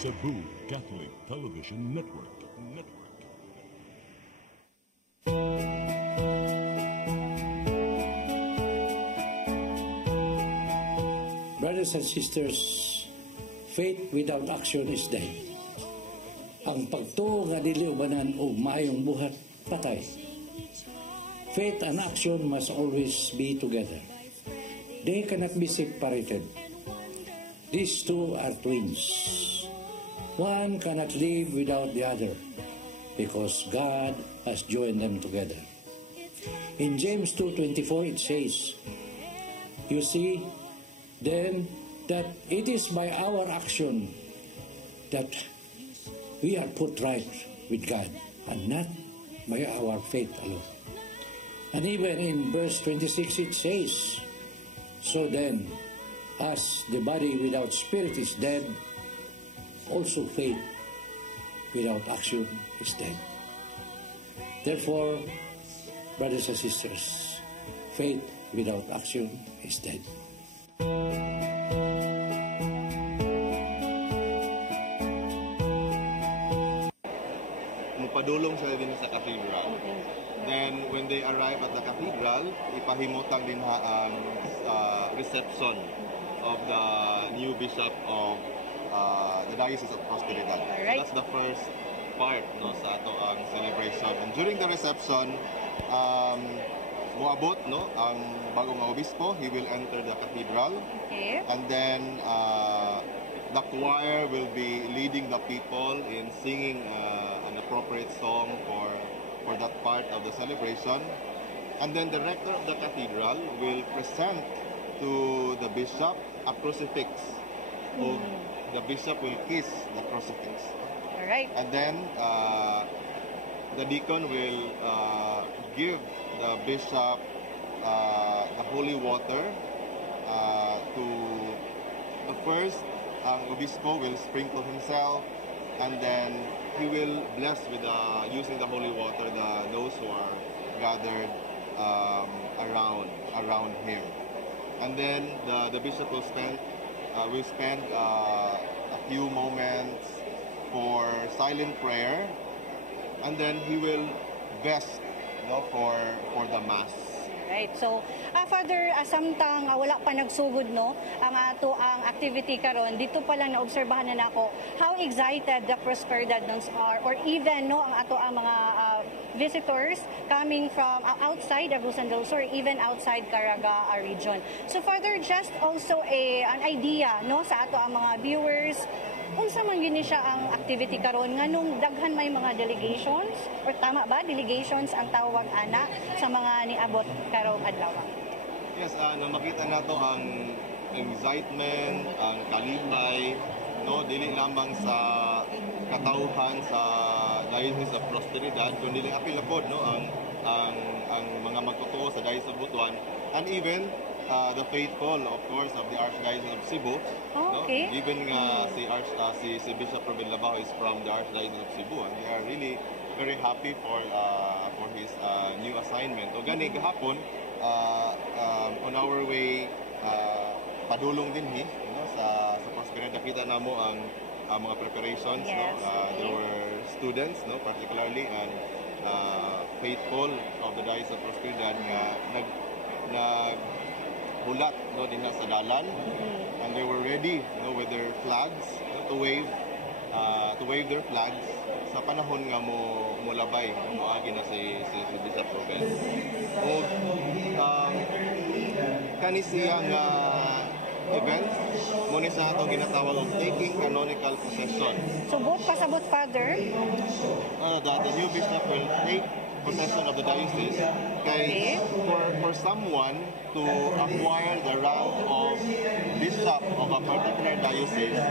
Cebu Catholic Television Network. Brothers and sisters, faith without action is dead. Ang pagtuo nga dili ubanan og maayong buhat patay. Faith and action must always be together. They cannot be separated. These two are twins. One cannot live without the other because God has joined them together. In James 2:24 it says, "You see then that it is by our action that we are put right with God and not by our faith alone." And even in verse 26 it says, "So then, as the body without spirit is dead, also faith without action is dead." Therefore, brothers and sisters, faith without action is dead. Mupadulong sila din sa cathedral. Then, when they arrive at the cathedral, ipahimutang din ang reception of the new bishop of the Diocese of Prosperidad. Right. That's the first part no, sa ato ang celebration. And during the reception, muabot no, ang bagong obispo. He will enter the cathedral. Okay. And then, the choir will be leading the people in singing an appropriate song for that part of the celebration. And then the rector of the cathedral will present to the bishop a crucifix. The bishop will kiss the crucifix. All right. And then the deacon will give the bishop the holy water to the first. Ang obispo will sprinkle himself, and then he will bless with using the holy water those who are gathered around him. And then the bishop will spend a few moments for silent prayer, and then he will vest for the mass. Right. So, Father, samtang wala pa nagsugod no ang ato ang activity karon, dito pa lang naobserbahan na nako how excited the Prosperidad nuns are, or even no ang ato ang mga visitors coming from outside Agusan del Sur, even outside Caraga region. So, Father, just also an idea no sa ato ang mga viewers, unsa man yun siya ang activity karon nganong daghan may mga delegations, or tama ba delegations ang tawag ana sa mga niabot karong adlaw? Yes, makita nato ang excitement, ang kalipay, no, dili lamang sa katauhan sa Diocese of Prosperidad, kundi apil na pod no ang mga magtutuo sa Diocese of Butuan, and even the faithful, of course, of the Archdiocese of Cebu. Oh, okay. No? Even si Bishop Robin Labao is from the Archdiocese of Cebu, and we are really very happy for his new assignment. O gani gahapon, on our way padulong din sa Prosperidad, nakita namo ang mga preparations. Yes. There were students, particularly, and faithful of the Diocese of Prosperidad nga naghulat din sa dalan, and they were ready with their flags to wave their flags sa panahon nga mo labay moagi na si Bishop Ruben. O kani siya nga event mo ni sa atong ginatawag og taking canonical possession. So, both pasabot, Father? The new bishop will take possession of the diocese kay for someone to acquire the rank of bishop of a particular diocese,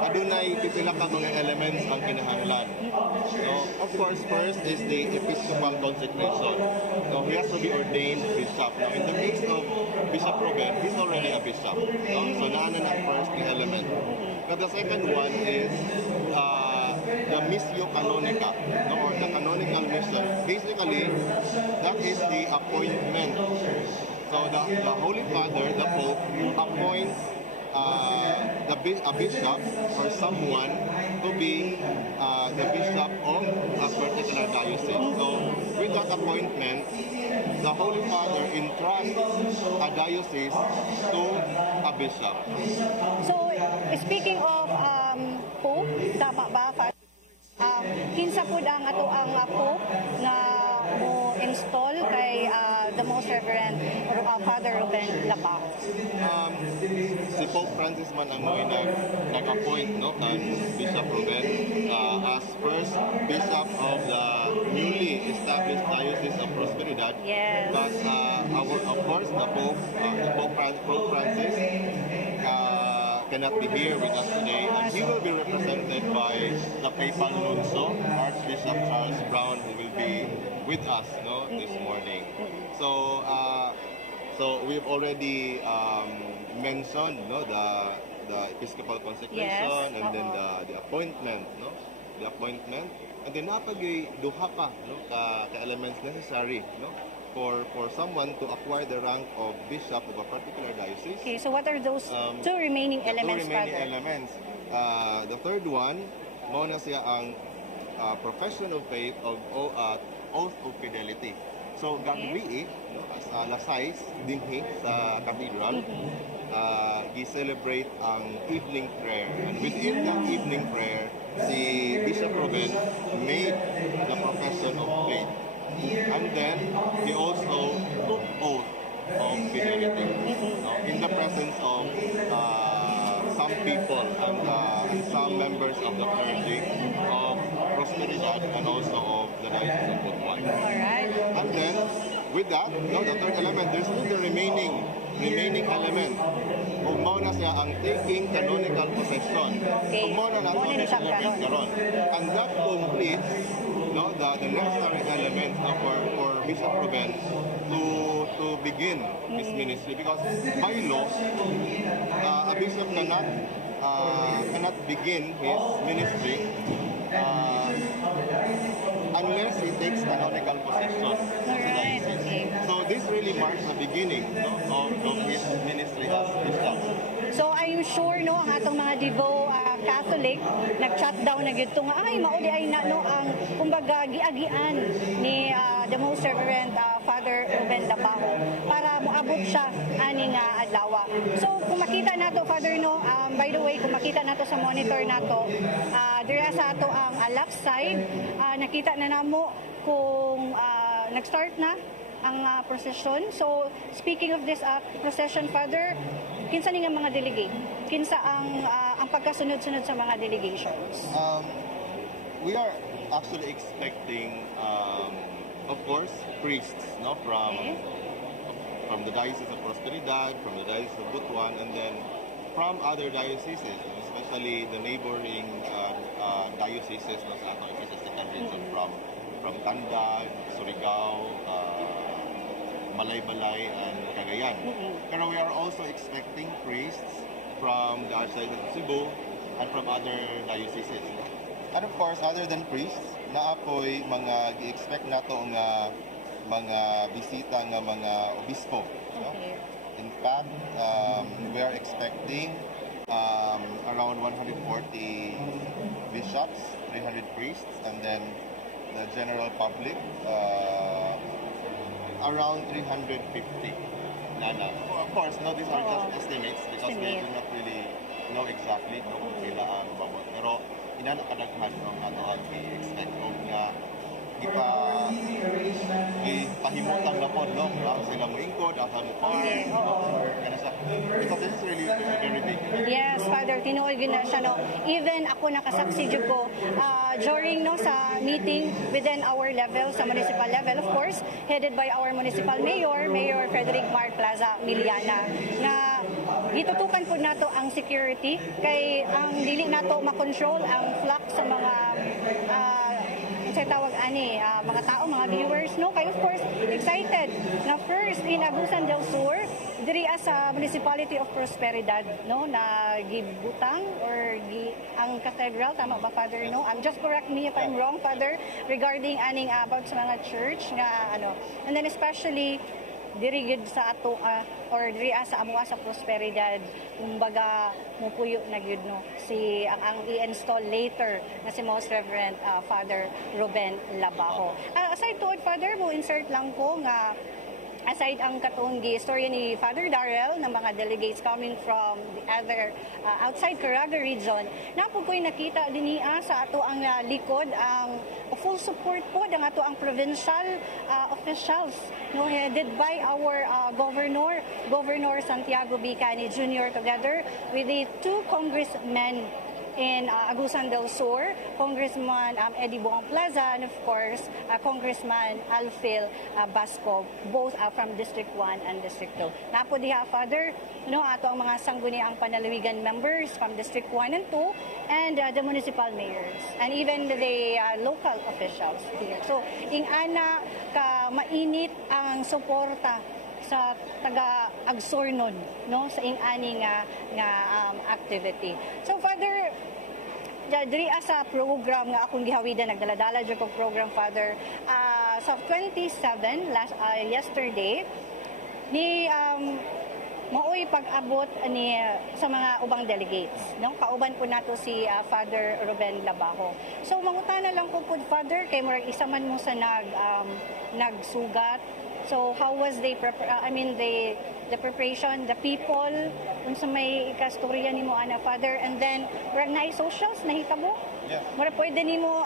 adunay pipila ka mga elements ang kinahanglan. So, of course, first is the episcopal consecration. So, he has to be ordained bishop. Now, in the case of Bishop Ruben, he's already a bishop. So, naanan ang first element. But the second one is the missio canonica, or the canonical mission. Basically, that is the appointment. So the Holy Father, the Pope, appoints a bishop or someone be the bishop of a particular diocese. So with that appointment, the Holy Father entrusts a diocese to a bishop. So, speaking of Pope, tama ba? Kinsa po ang ato ang Pope na mo install kay the Most Reverend Father Ruben Lapac? Si Pope Francis man ang nag-appoint kan Bishop Ruben as first bishop of the newly established Diocese of Prosperidad. Yes. But of course, the Pope Francis cannot be here with us today, and he will be represented by the Papal Nuncio, Archbishop Charles Brown, who will be with us this morning. So, so we've already mentioned the Episcopal consecration, and then the appointment, the appointment, and then napagay duha pa ka elements necessary for someone to acquire the rank of bishop of a particular diocese. Okay, so what are those two remaining elements, Father? elements? The third one, mao na siya ang profession of faith of oath of fidelity. So gagawin as lasais dinhi sa cathedral, gi-celebrate ang evening prayer, and within that evening prayer, si Bishop Ruben made the profession of faith. And then, he also took oath of fidelity in the presence of some people and some members of the clergy of Prosperidad and also of the Diocese of Butuan. Alright. And then, with that, the third element, there's still the remaining element. Kung mao na siya ang taking canonical possession. Okay. Kung mao na nato ang element karon. And that completes the necessary element for Bishop Ruben to begin his ministry, because by law, a bishop cannot begin his ministry unless he takes canonical possession. Alright, okay. So this really marks the beginning of his ministry as bishop. So I'm sure ang atong mga Devo Catholic nag-chat daw na gito nga ay mauli ay ang kumbaga giagian ni the Most Reverend Father Ruben Lapac para moabot siya ani nga adlaw. So kung makita nato Father by the way, kung makita nato sa monitor nato dira sa ato ang left side, nakita na namo kung nag-start na ang procession. So speaking of this procession, Father, kinsa ni nga mga delegate? Kinsa ang pagkasunod-sunod sa mga delegations? We are actually expecting, of course, priests, from the Diocese of Prosperidad, from the Diocese of Butuan, and then from other dioceses, especially the neighboring dioceses sa atong ecclesiastical region, from Tandag, Surigao, Malaybalay, and Cagayan. Pero we are also expecting priests from the Archdiocese of Cebu and from other dioceses. And of course, other than priests, naapoy mga gi-expect nato nga mga bisita nga mga obispo. Okay. In fact, we are expecting around 140 bishops, 300 priests, and then the general public, around 350. Of course, these are just estimates because we do not really know exactly kung sila ang bawat. Pero inanakadaghan ato ang i-expect nga ipahimutan na po ang sila moingkod, ang farm, because this is really very big. Yes, Father, tinuod na siya, Even ako nakasaksi jud ko during sa meeting within our level, sa municipal level, of course, headed by our municipal Mayor Frederick Mark Plaza Miliana, na gitutukan po nato ang security kay ang dili nato makontrol ang flux sa mga sa tawag mga tao, mga viewers, kay of course excited na first in Agusan del Sur diri sa Municipality of Prosperidad na gibutang or ang cathedral, tama ba Father? Just correct me if I'm wrong, Father, regarding about sa mga church nga and then especially dirigid sa ato or diri sa amo sa prosperidad kumbaga mupuyo na gyud no si ang i-install later na si Most Reverend Father Ruben Labajo. Aside tuod Father, mo insert lang ko nga aside ang katong istorya ni Father Darrell ng mga delegates coming from the other outside Caraga region, napod ko'y nakita din sa ato ang likod ang full support po ng ato ang provincial officials no, headed by our Governor Santiago Bicani Jr. together with the two congressmen in Agusan del Sur, Congressman Eddie Buang Plaza, and of course, Congressman Alfil Basco, both from District 1 and District 2. Napo diha, Father, no, ato ang mga sangguniang panalawigan members from District 1 and 2, and the municipal mayors, and even the local officials here. So, ingana ka mainit ang suporta sa taga-Agsornon no sa ingani nga activity. So Father, diri sa program nga akong gihawidan nagdaladala jud kog program Father sa 27 yesterday ni maoy pag-abot ni sa mga ubang delegates no kauban po nato si Father Ruben Labajo. So mangutana lang ko pud Father kay murag isa man mo sa nagsugat. So how was the preparation, the people, unsa may ikastorya nimo ana Father, and then rag na socials nahitabo? Yeah. Mura pwede nimo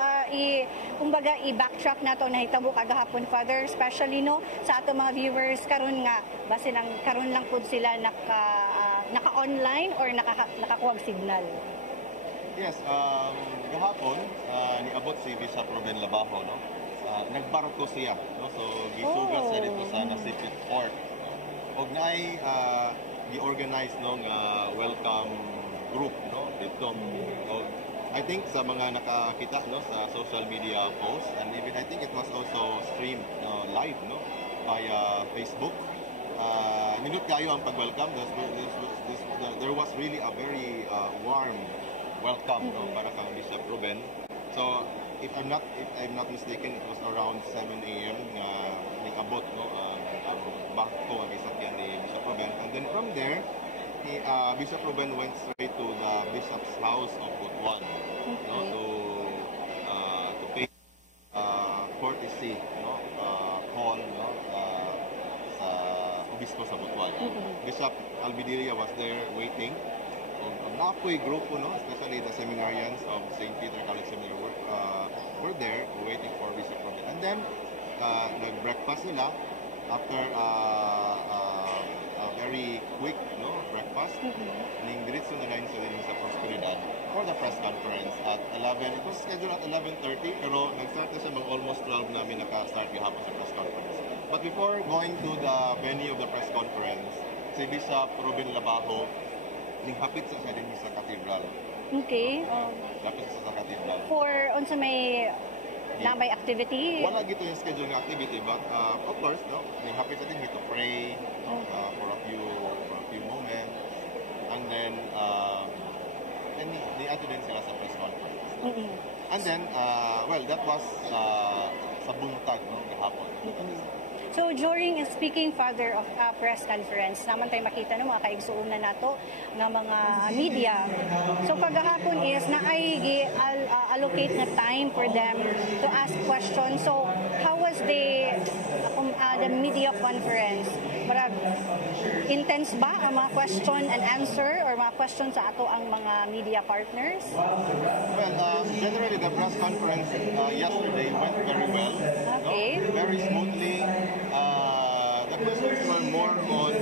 kumbaga i-backtrack nato nahitabo kagahapon Father, especially no sa ato mga viewers karon nga base nang karon lang pud sila naka-online or nakakuha signal. Yes, gahapon niabot si Bishop Ruben Labajo no. Nagbarko siya no, so gisugat sa dito sa Nasipit Port og naay gi-organize no nga welcome group no dito. I think sa mga nakakita no sa social media posts, and even I think it was also streamed live no via Facebook. Nindot kayo ang pag-welcome. There was really a very warm welcome no para kang Bishop Ruben. So if I'm not mistaken, it was around 7 a.m. na nag-abot no ang bangko ang isakyan ni Bishop Ruben, and then from there Bishop Ruben went straight to the bishop's house of Butuan no to pay courtesy no call no sa obispo sa Butuan. Bishop Albidiria was there waiting. Napoy grupo no, especially the seminarians of St. Peter Catholic Seminary were there waiting for Bishop Ruben. And then nag-breakfast sila after a very quick no breakfast. Ning diretso na din sa Prosperidad for the press conference at 11. It was scheduled at 11:30 pero nag-start na siya almost 12 namin naka-start gihapon sa press conference. But before going to the venue of the press conference, si Bishop Ruben Labajo ning hapit sa din sa cathedral. Okay. Hapit sa cathedral. For unsa may nabay activity? Wala gito yung schedule ng activity, but of course, no, ning hapit sa din to pray for a few moments, and then ni ato din sila sa press conference. And then well, that was sa buntag no gahapon. So during speaking Father of press conference, naman tayo makita no mga kaigsuon na nato nga mga media. So kagahapon is na ay allocate na time for them to ask questions. So how was the media conference? Marag intense ba ang mga question and answer or mga questions sa ato ang mga media partners? Well, generally the press conference yesterday went very well. Okay. No? Very smoothly. The questions were more on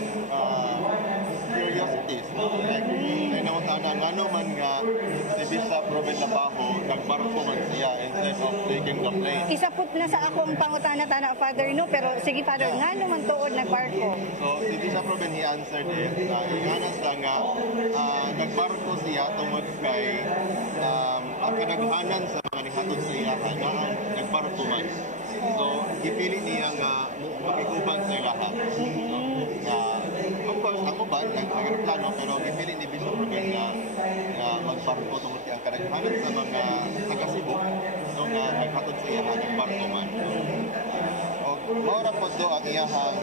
curiosities. No? Like, ano man nga si Bishop Ruben Labajo nagbarko man siya instead of taking the plane. Isapot na sa ako ang pangutana-tana Father no, pero sige Father, nga naman tuod nagbarko. So si Bishop Ruben, he answered it. Inganas lang nga nagbarko siya tungod kay ang kinaghanan sa mga nihatod sa ilahan na nagbarko man. So ipili niya nga makikubang sa ilahan. Of course, ako ba, nag-plano, pero ipili ni Bishop Ruben na magbarko tungkol ang kanaghanan sa mga taga-Cebu nung naghatod sa iyahan ng barko man. O maura po do ang iyahang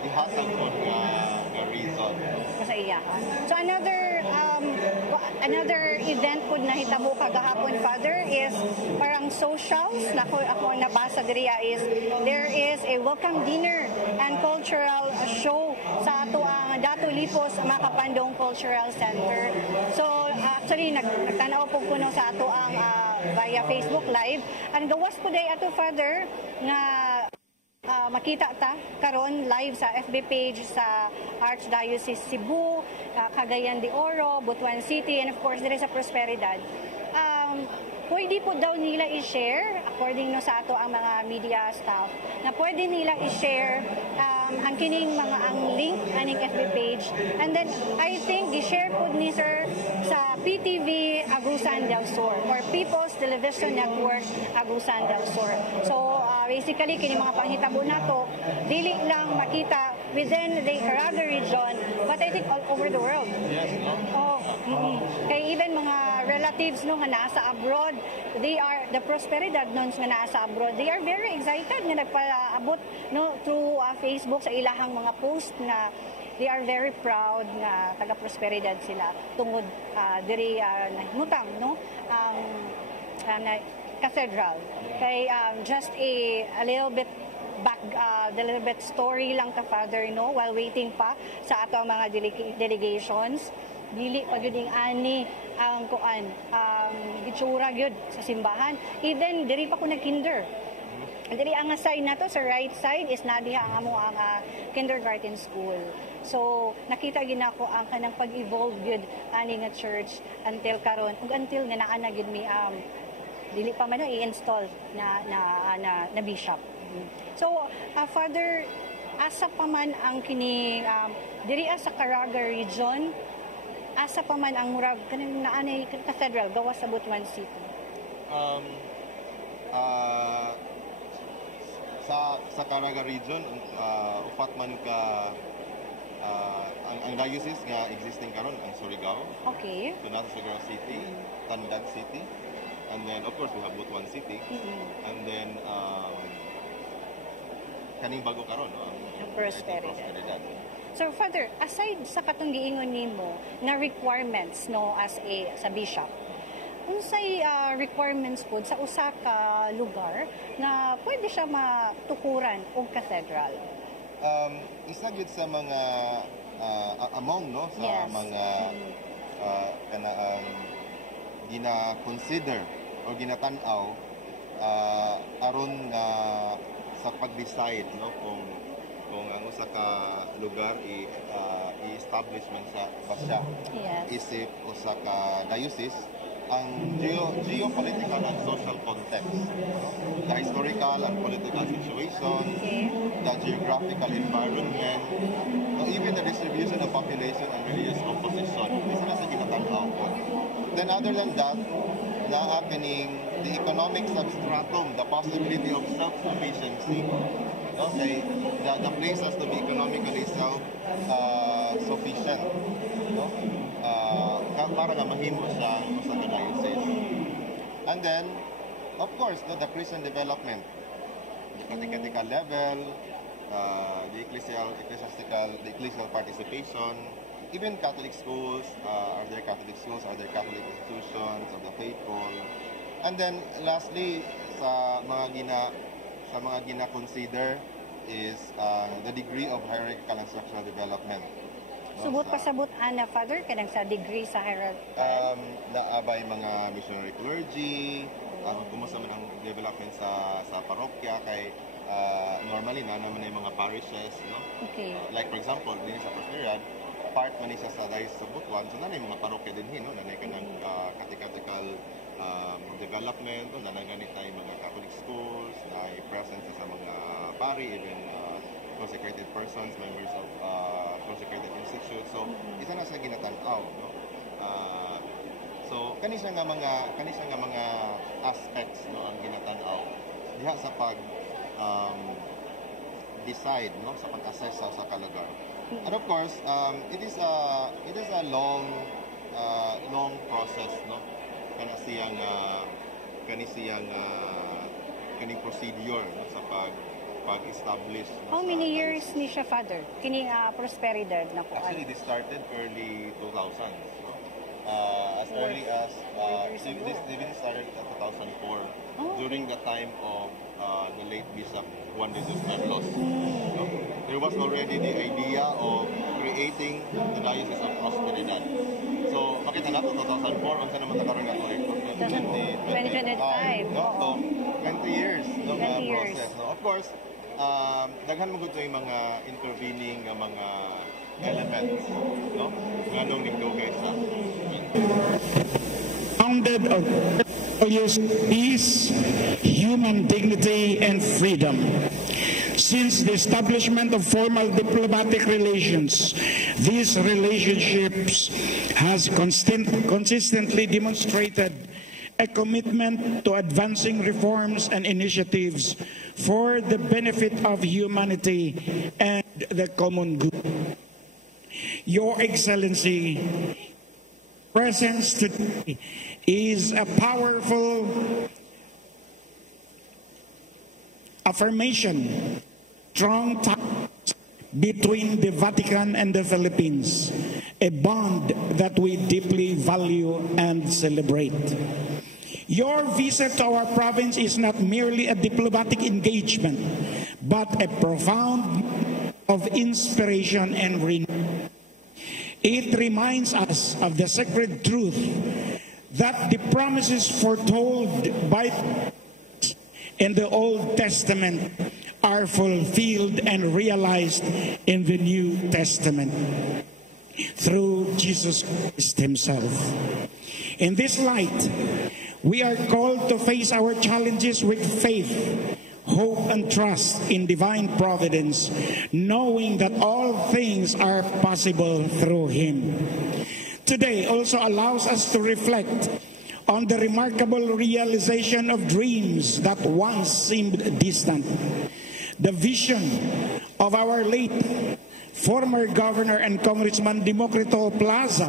dihatag ko nga reason. Sa iya. So another event po na hitabo kagahapon, Father, is parang socials na ako ang nabasa diriya is there is a welcome dinner and cultural show sa ato ang Dato Lipos Makapandong Cultural Center. So actually nagtanaw po kuno sa ato ang via Facebook Live and gawas po day ato, Father, nga makita ta karon live sa FB page sa Archdiocese Cebu, Cagayan de Oro, Butuan City, and of course there is a Prosperidad. Pwede po daw nila i-share, according no sa ato ang mga media staff, na pwede nila i-share ang kining mga ang link aning FB page. And then I think i-share po ni Sir sa PTV Agusan del Sur or People's Television Network Agusan del Sur. So basically kini mga panghitabo nato dili lang makita within the Caraga region but I think all over the world. Yes, no? Kay even mga relatives no nga nasa abroad, they are the Prosperidad nuns nga nasa abroad, they are very excited nga nagpaabot no through Facebook sa ilahang mga post na they are very proud na taga Prosperidad sila tungod diri nahimutang no na cathedral. Kay just a little bit back the little bit story lang ka, Father, no, while waiting pa sa ato mga delegations, dili pa gyud ani ang kuan gitsura gyud sa simbahan, even diri pa ko nag-kinder. Diri ang side na to sa right side is nadiha ang amo ang kindergarten school. So nakita gyud nako ang kanang pag-evolve gyud ani nga church until karon ug until nga naa na gyud mi dili pa man i-install na bishop. So, Father, asa pa man ang kini diri sa Caraga region, asa pa man ang murag kanang naanay cathedral gawas sa Butuan City. Sa Caraga region, upat man ka ang diocese nga existing karon ang Surigao. Okay. So nasa Surigao City, Tandag City, and then of course we have Butuan City, and then kaning bago karon ang Prosperidad. So Father, aside sa katong giingon nimo na requirements no as sa bishop, unsay requirements pod sa usa ka lugar na pwede siya matukuran og cathedral? Isa gyud sa mga among no sa mga gina-consider o ginatan-aw aron nga sa pag-decide no kung ang usa ka lugar i-establish man sa basya isip usa ka diocese ang geopolitical and social context, the historical and political situation, the geographical environment, even the distribution of population and religious composition. Isa na sa ginatanaw po. Then other than that, happening the economic substratum, the possibility of self-sufficiency. Okay, the place has to be economically self-sufficient. Para nga mahimo sa diocese. And then, of course, the Christian development, the catechetical level, the ecclesial participation, even Catholic schools, are there Catholic schools, are there Catholic institutions of the faithful. And then, lastly, sa mga gina-consider is the degree of hierarchical and structural development. Subot pasabot ana, Father, kanang sa degree sa hierarchical? Naabay mga missionary clergy, kumusta man ang development sa parokya, kay normally na naman yung mga parishes, no? Okay. Like for example, din sa Prosperidad, part man isa sa Diocese of Butuan, so nanay mga parokya din no? Nanay ka ng catechetical development, no? Nanay ganit tayo mga Catholic schools, na presence sa mga pari, even consecrated persons, members of consecrated institutes. So isa na sa ginatanaw, no? So kani siya nga mga aspects no ang ginatanaw diha sa pag decide no sa pag-assess sa kalugar. And of course, it is a long process no kaning procedure no sa pag-establish. How many years ni siya, Father? Kining prosperidad na po. Actually, this started early 2000s. No? As early as this even started at 2004 during the time of the late Bishop Juan de Jesus Merlos. No? There was already the idea of creating the Diocese of Prosperidad. So, makita nato 2004, unsa naman nakaroon na ito? 2025. No? So, 20 years ng 20 years. process. No? Of course, daghan mo gud yung mga intervening nga mga elements, no? Nga nung nagdugay sa founded of values, peace, human dignity, and freedom. Since the establishment of formal diplomatic relations, these relationships has consistently demonstrated a commitment to advancing reforms and initiatives for the benefit of humanity and the common good. Your Excellency, presence today is a powerful affirmation, strong ties between the Vatican and the Philippines, a bond that we deeply value and celebrate. Your visit to our province is not merely a diplomatic engagement, but a profound of inspiration and renewal. It reminds us of the sacred truth that the promises foretold by in the Old Testament are fulfilled and realized in the New Testament through Jesus Christ Himself. In this light, we are called to face our challenges with faith, hope, and trust in divine providence, knowing that all things are possible through Him. Today also allows us to reflect on the remarkable realization of dreams that once seemed distant. The vision of our late former Governor and Congressman Democrito Plaza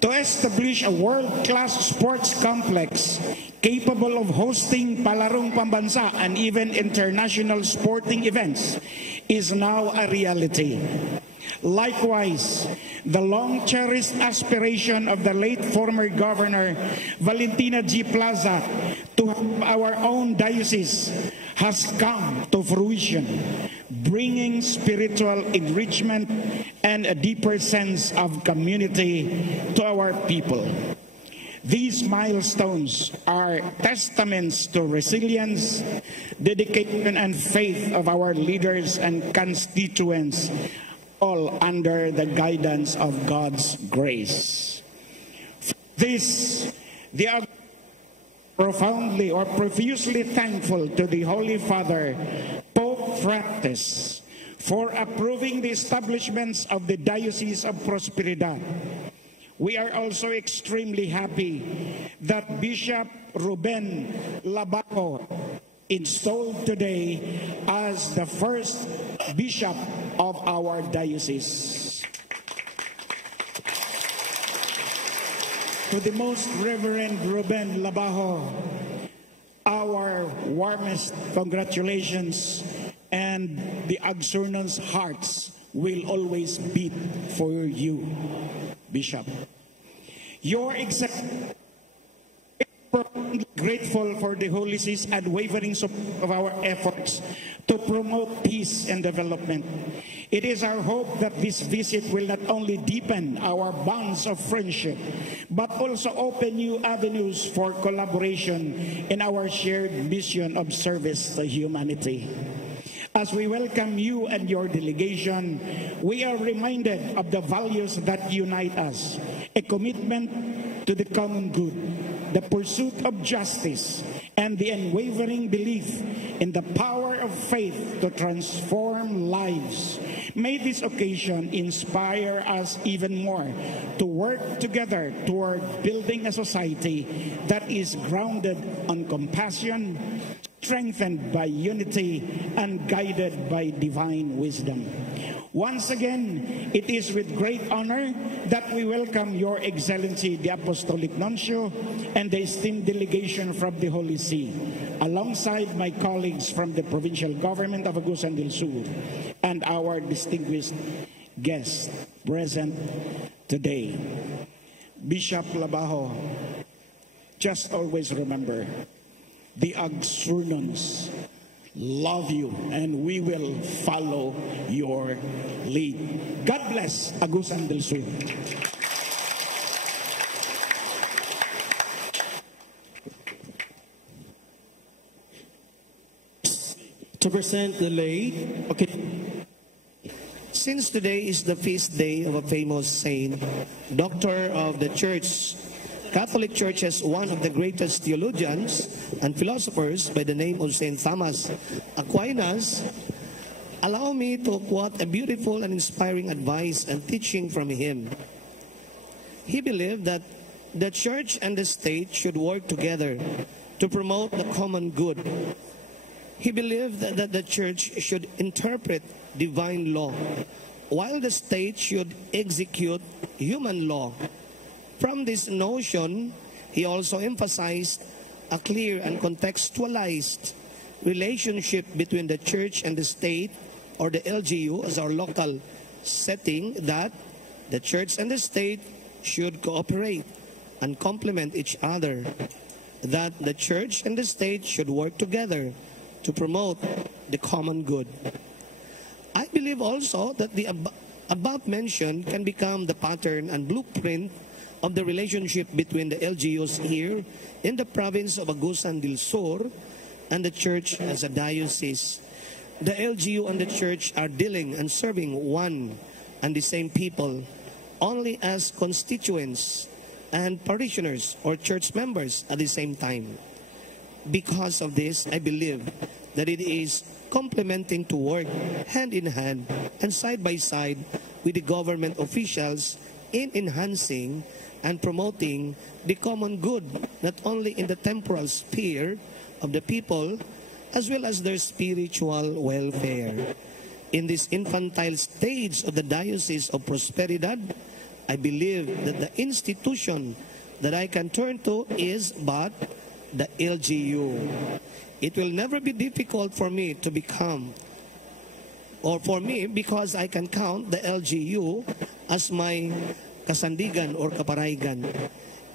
to establish a world-class sports complex capable of hosting palarong pambansa and even international sporting events is now a reality. Likewise, the long-cherished aspiration of the late former Governor Valentina G. Plaza to have our own diocese has come to fruition, bringing spiritual enrichment and a deeper sense of community to our people. These milestones are testaments to resilience, dedication, and faith of our leaders and constituents, all under the guidance of God's grace. This, they are profoundly or profusely thankful to the Holy Father, Pope Francis, for approving the establishments of the Diocese of Prosperidad. We are also extremely happy that Bishop Ruben Labajo installed today as the first bishop of our diocese. To the Most Reverend Ruben Labajo, our warmest congratulations, and the Agsurnon's hearts will always beat for you, Bishop. Your grateful for the Holy See's unwavering support of our efforts to promote peace and development. It is our hope that this visit will not only deepen our bonds of friendship, but also open new avenues for collaboration in our shared mission of service to humanity. As we welcome you and your delegation, we are reminded of the values that unite us, a commitment to the common good, the pursuit of justice, and the unwavering belief in the power of faith to transform lives. May this occasion inspire us even more to work together toward building a society that is grounded on compassion, strengthened by unity, and guided by divine wisdom. Once again, it is with great honor that we welcome Your Excellency the Apostolic Nuncio and the esteemed delegation from the Holy See. alongside my colleagues from the provincial government of Agusan del Sur and our distinguished guests present today. Bishop Labajo, just always remember, the Agsurnons love you and we will follow your lead. God bless Agusan del Sur. To present the lay. Okay. Since today is the feast day of a famous saint, doctor of the Church, Catholic Church has one of the greatest theologians and philosophers by the name of Saint Thomas Aquinas, allow me to quote a beautiful and inspiring advice and teaching from him. He believed that the Church and the state should work together to promote the common good. He believed that the Church should interpret divine law, while the state should execute human law. From this notion, he also emphasized a clear and contextualized relationship between the Church and the state, or the LGU as our local setting, that the Church and the state should cooperate and complement each other, that the Church and the state should work together to promote the common good. I believe also that the above mentioned can become the pattern and blueprint of the relationship between the LGUs here in the province of Agusan del Sur and the Church as a diocese. The LGU and the Church are dealing and serving one and the same people only as constituents and parishioners or church members at the same time. Because of this, I believe that it is complementing to work hand in hand and side by side with the government officials in enhancing and promoting the common good, not only in the temporal sphere of the people, as well as their spiritual welfare. In this infantile stage of the Diocese of Prosperidad, I believe that the institution that I can turn to is but the LGU. It will never be difficult for me to become, or for me, because I can count the LGU as my kasandigan or kaparaigan.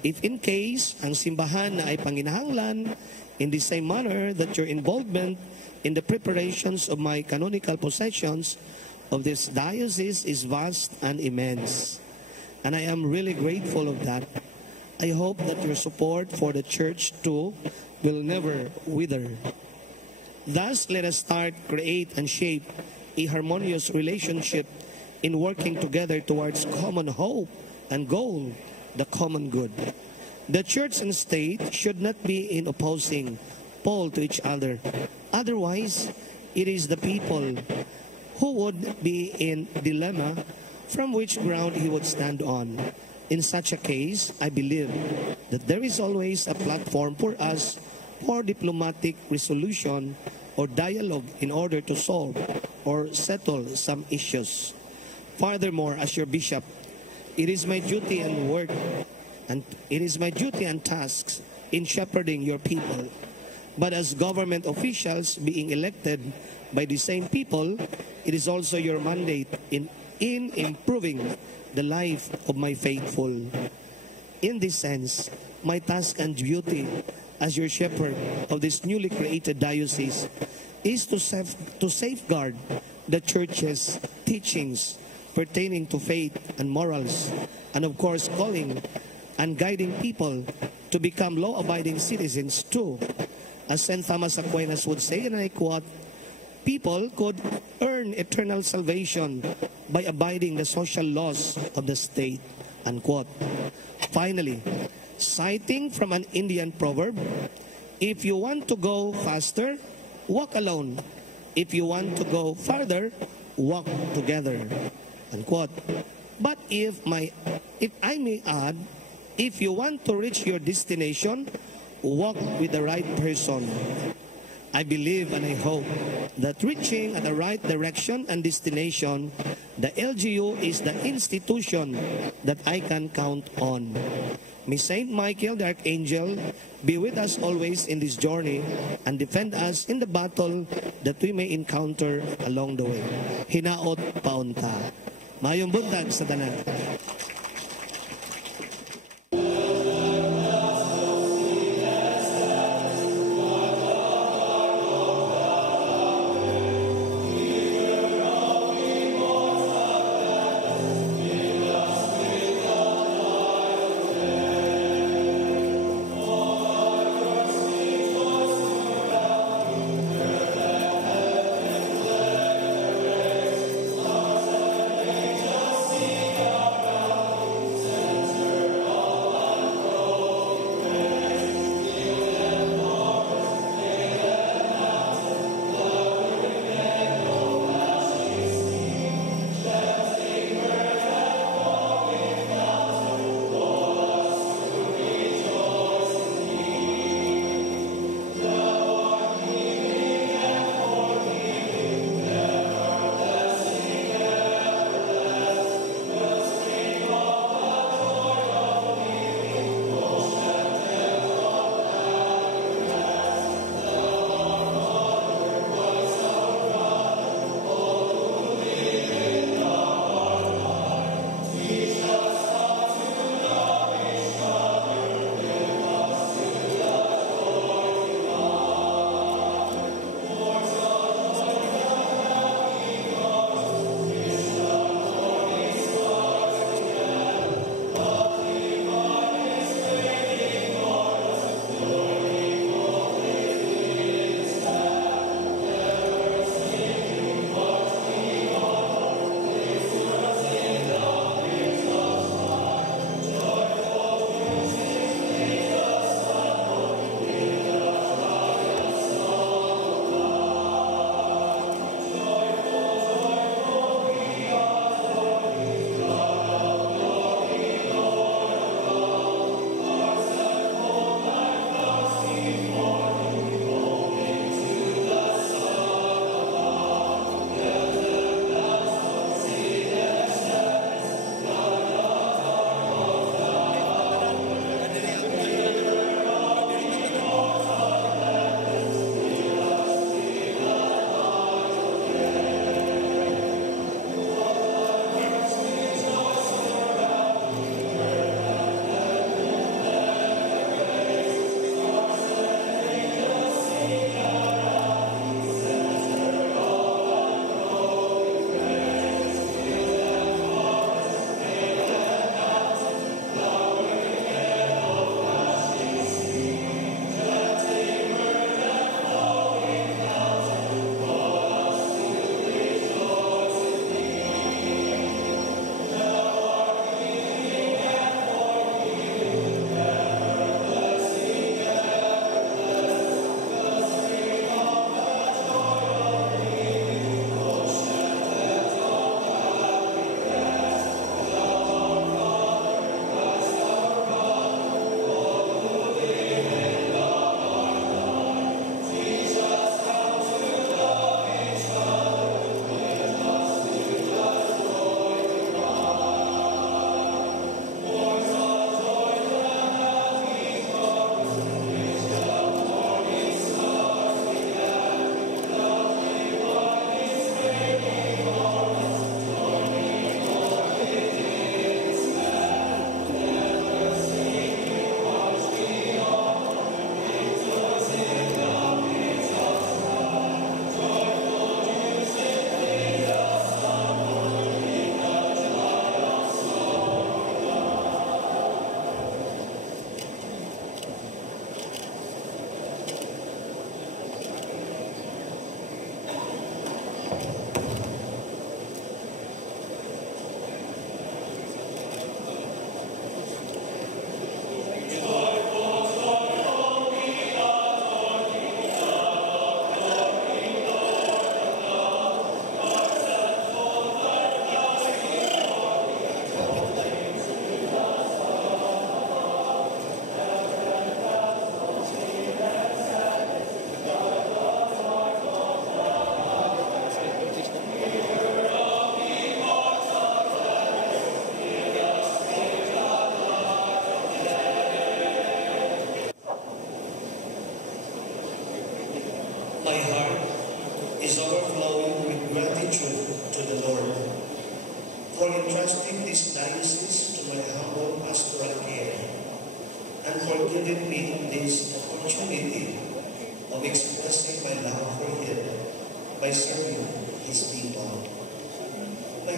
If in case ang simbahan na ay panginahanglan, in the same manner that your involvement in the preparations of my canonical possessions of this diocese is vast and immense. And I am really grateful of that. I hope that your support for the Church too will never wither. Thus, let us start, create, and shape a harmonious relationship in working together towards common hope and goal, the common good. The Church and state should not be in opposing pole to each other. Otherwise, it is the people who would be in dilemma from which ground he would stand on. In such a case, I believe that there is always a platform for us for diplomatic resolution or dialogue in order to solve or settle some issues. Furthermore, as your bishop, it is my duty and work, and it is my duty and tasks in shepherding your people. But as government officials being elected by the same people, it is also your mandate in improving the life of my faithful. In this sense, my task and duty as your shepherd of this newly created diocese is to safeguard the Church's teachings pertaining to faith and morals, and of course calling and guiding people to become law-abiding citizens too. As St. Thomas Aquinas would say, and I quote, people could earn eternal salvation by abiding the social laws of the state, unquote. Finally, citing from an Indian proverb, if you want to go faster, walk alone. If you want to go farther, walk together, unquote. But if I may add, if you want to reach your destination, walk with the right person. I believe and I hope that reaching at the right direction and destination, the LGU is the institution that I can count on. May Saint Michael the Archangel be with us always in this journey and defend us in the battle that we may encounter along the way. Hinaot paunta. Mayong buntag sa tanan.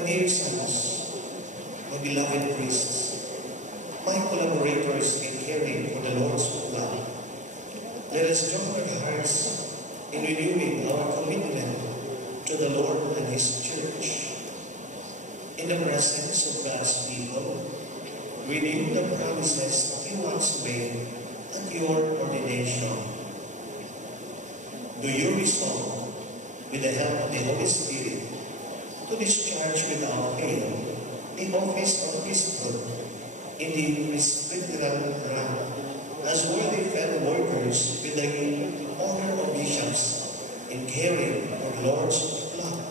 dear sons, my beloved priests, my collaborators in caring for the Lord's supply, let us join our hearts in renewing our commitment to the Lord and His church. In the presence of God's people, renew the promises He once made at your ordination. Do you resolve, with the help of the Holy Spirit, to discharge without fail the office of priesthood in the presbyteral rank as worthy fellow workers with the honor of bishops in caring for the Lord's flock?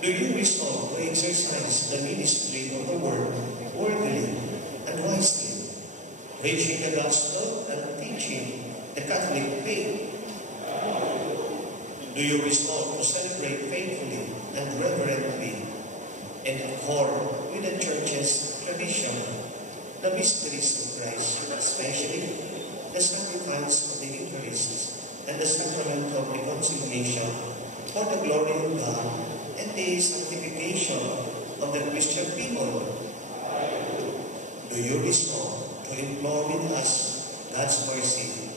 Do you resolve to exercise the ministry of the word worthily and wisely, preaching the gospel and teaching the Catholic faith? Do you resolve to celebrate faithfully and reverently, in accord with the Church's tradition, the mysteries of Christ, especially the sacrifice of the Eucharist and the sacrament of reconciliation for the glory of God and the sanctification of the Christian people? Do you resolve to implore with us God's mercy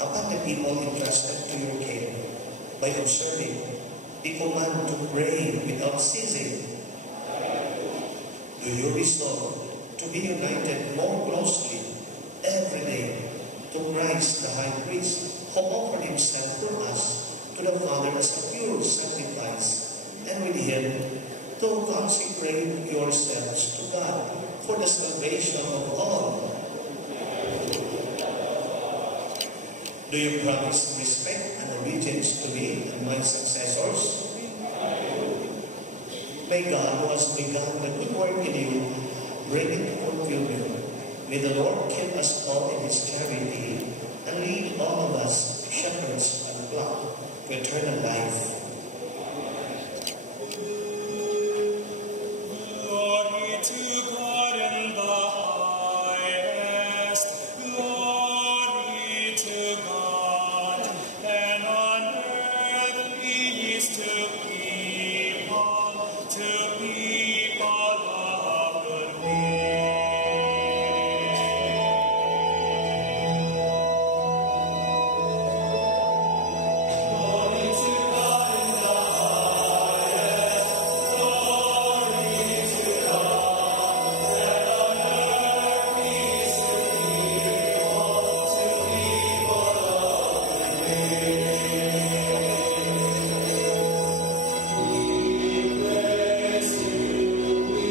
upon the people entrusted to your care by observing the command to pray without ceasing? Do you resolve to be united more closely every day to Christ the High Priest, who offered Himself for us to the Father as a pure sacrifice, and with Him to consecrate yourselves to God for the salvation of all? Do you promise respect and obedience to me and my successors? May God, who has begun the good work in you, bring it to fulfillment. May the Lord keep us all in His charity and lead all of us, shepherds and flock, to eternal life. Glory to God in the highest. Glory to God, and on earth peace to people of good will. Glory to God in the highest. Glory to God, and on earth peace to people of good will. We praise you, we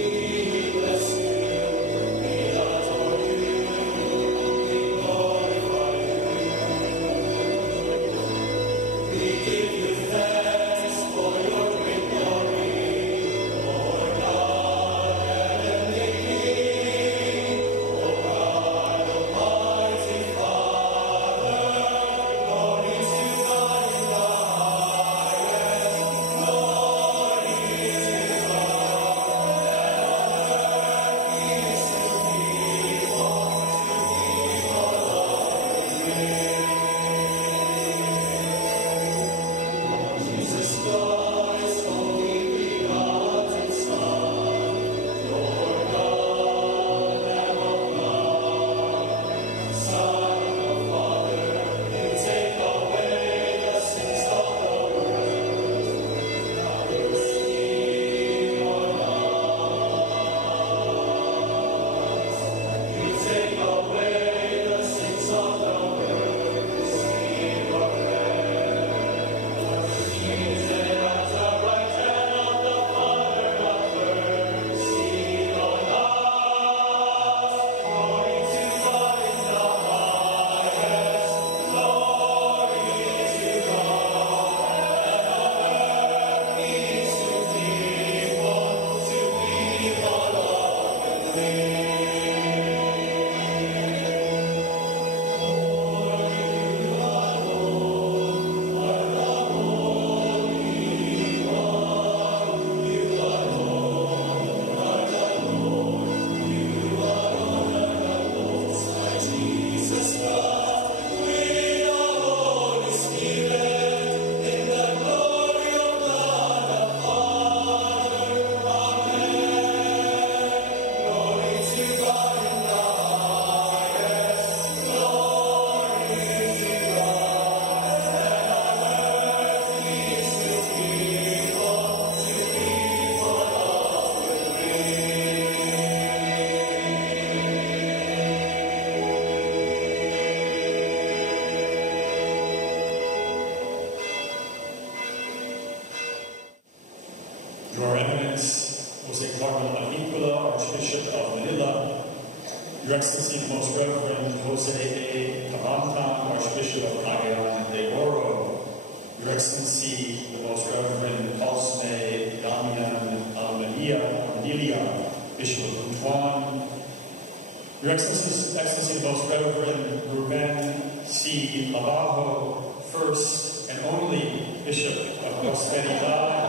bless you, we adore you, we glorify you. We give you thanks for your great glory, Lord God, heavenly King, O God, Almighty Father. Glory to God in the highest. Glory to God, and on earth peace to people of good will. Jesus Christ, only begotten Son, Lord God, Lamb of God, Son of the Father, you take away the sins of the world. Have mercy on us. You take away the sins of the world. Your Eminence, Jose Cardinal Avicula, Archbishop of Manila, Your Excellency, the Most Reverend Jose A. Tabantan, Archbishop of Cagayan de Oro, Your Excellency, the Most Reverend Cosme Damian Almelia, Bishop of Butuan, Your Excellency, the Most Reverend Ruben C. Labajo, first and only Bishop of Prosperidad,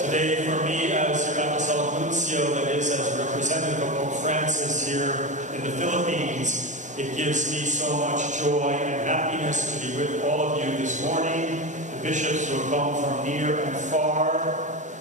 today, for me, as your Apostolic Nuncio, that is, as representative of Pope Francis here in the Philippines, it gives me so much joy and happiness to be with all of you this morning, the bishops who have come from near and far,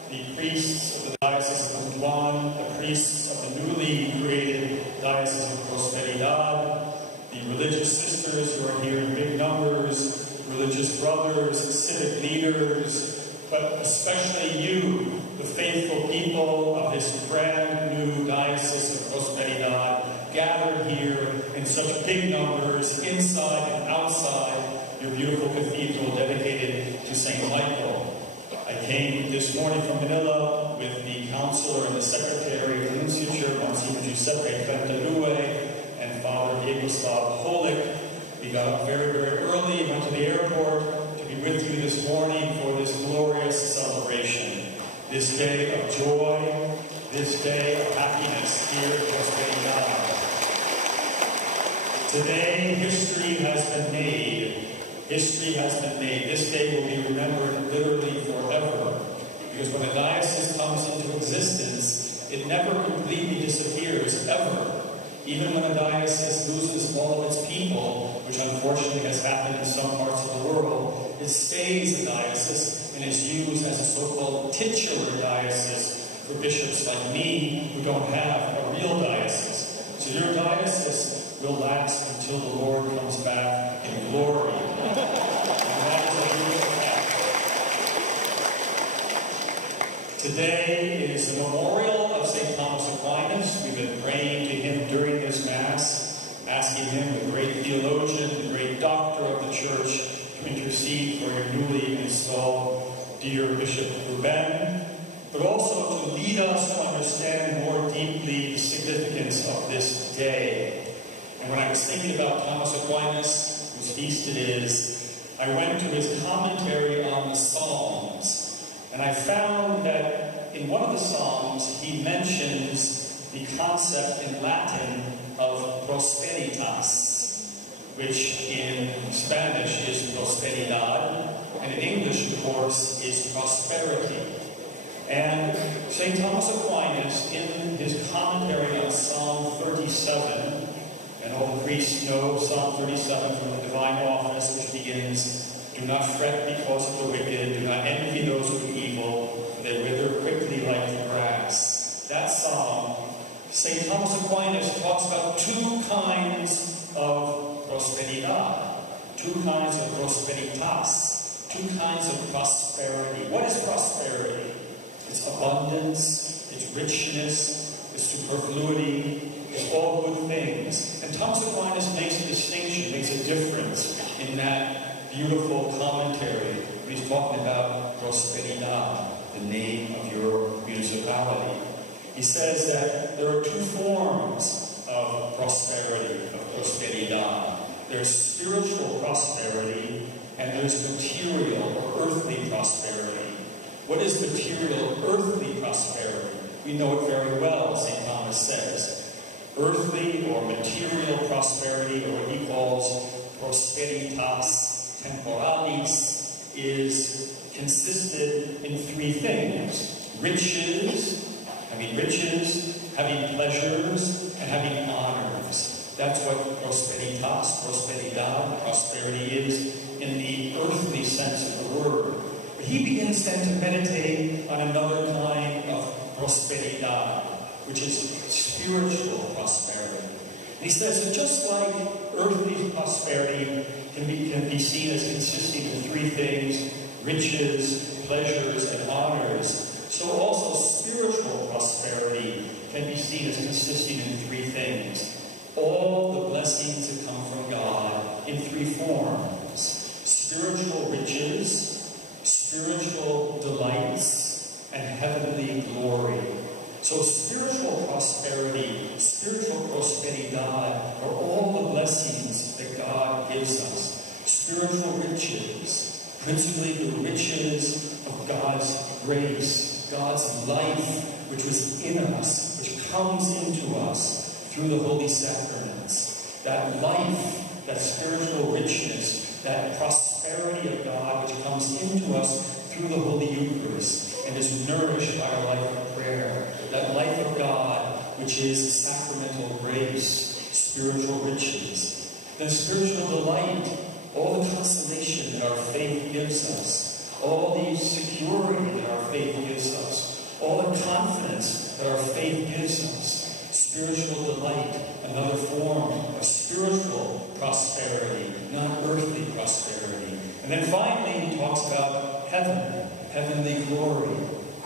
the priests of the Diocese of Butuan, the priests of the newly created Diocese of Prosperidad, the religious sisters who are here in big numbers, religious brothers, civic leaders, but especially you, the faithful people of this brand new Diocese of Prosperidad, gathered here in such big numbers, inside and outside your beautiful cathedral dedicated to St. Michael. I came this morning from Manila with the counselor and the secretary of the Nunciature, Monsignor Giuseppe Cantalue, and Father Diego Slav Holik. We got up very, very early, went to the airport to be with you this morning for this glorious celebration. This day of joy, this day of happiness here at Prosperidad. Today, history has been made. History has been made. This day will be remembered literally forever. Because when a diocese comes into existence, it never completely disappears, ever. Even when a diocese loses all of its people, which unfortunately has happened in some parts of the world, it stays a diocese and is used as a so-called titular diocese for bishops like me who don't have a real diocese. So your diocese will last until the Lord comes back in glory. And that is a beautiful fact. Today is the memorial of St. Thomas Aquinas. We've been praying to him during this Mass, asking him, the great theologian, the great doctor of the Church, to intercede for your newly installed dear Bishop Ruben, but also to lead us to understand more deeply the significance of this day. And when I was thinking about Thomas Aquinas, whose feast it is, I went to his commentary on the Psalms, and I found that in one of the Psalms he mentions the concept in Latin of prosperitas, which in Spanish is prosperidad, and in English, of course, is prosperity. And St. Thomas Aquinas, in his commentary on Psalm 37, and all the priests know Psalm 37 from the Divine Office, which begins, "Do not fret because of the wicked, do not envy those who do evil, for they wither quickly like the grass." That psalm, St. Thomas Aquinas talks about two kinds of prosperidad, two kinds of prosperitas, two kinds of prosperity. What is prosperity? It's abundance, it's richness, it's superfluity, it's all good things. And Thomas Aquinas makes a distinction, makes a difference in that beautiful commentary when he's talking about prosperidad, the name of your municipality. He says that there are two forms of prosperity, of prosperidad. There's spiritual prosperity and there's material or earthly prosperity. What is material, earthly prosperity? We know it very well, St. Thomas says. Earthly or material prosperity, or what he calls prosperitas temporalis, is consisted in three things: riches, having pleasures, and having honors. That's what prosperitas, prosperidad, prosperity is in the earthly sense of the word. But he begins then to meditate on another kind of prosperidad, which is spiritual prosperity. And he says that just like earthly prosperity can be seen as consisting of three things: riches, pleasures, and honors, so also spiritual prosperity can be seen as consisting in three things: all the blessings that come from God in three forms: spiritual riches, spiritual delights, and heavenly glory. So spiritual prosperity, spiritual prosperidad, are all the blessings that God gives us. Spiritual riches, principally the riches of God's grace, God's life, which was in us, which comes into us through the holy sacraments. That life, that spiritual richness, that prosperity of God which comes into us through the Holy Eucharist and is nourished by our life of prayer. That life of God which is sacramental grace, spiritual riches. Then spiritual delight, all the consolation that our faith gives us, all the security that our faith gives us, all the confidence that our faith gives us. Spiritual delight, another form of spiritual prosperity, not earthly prosperity. And then finally, he talks about heaven, heavenly glory,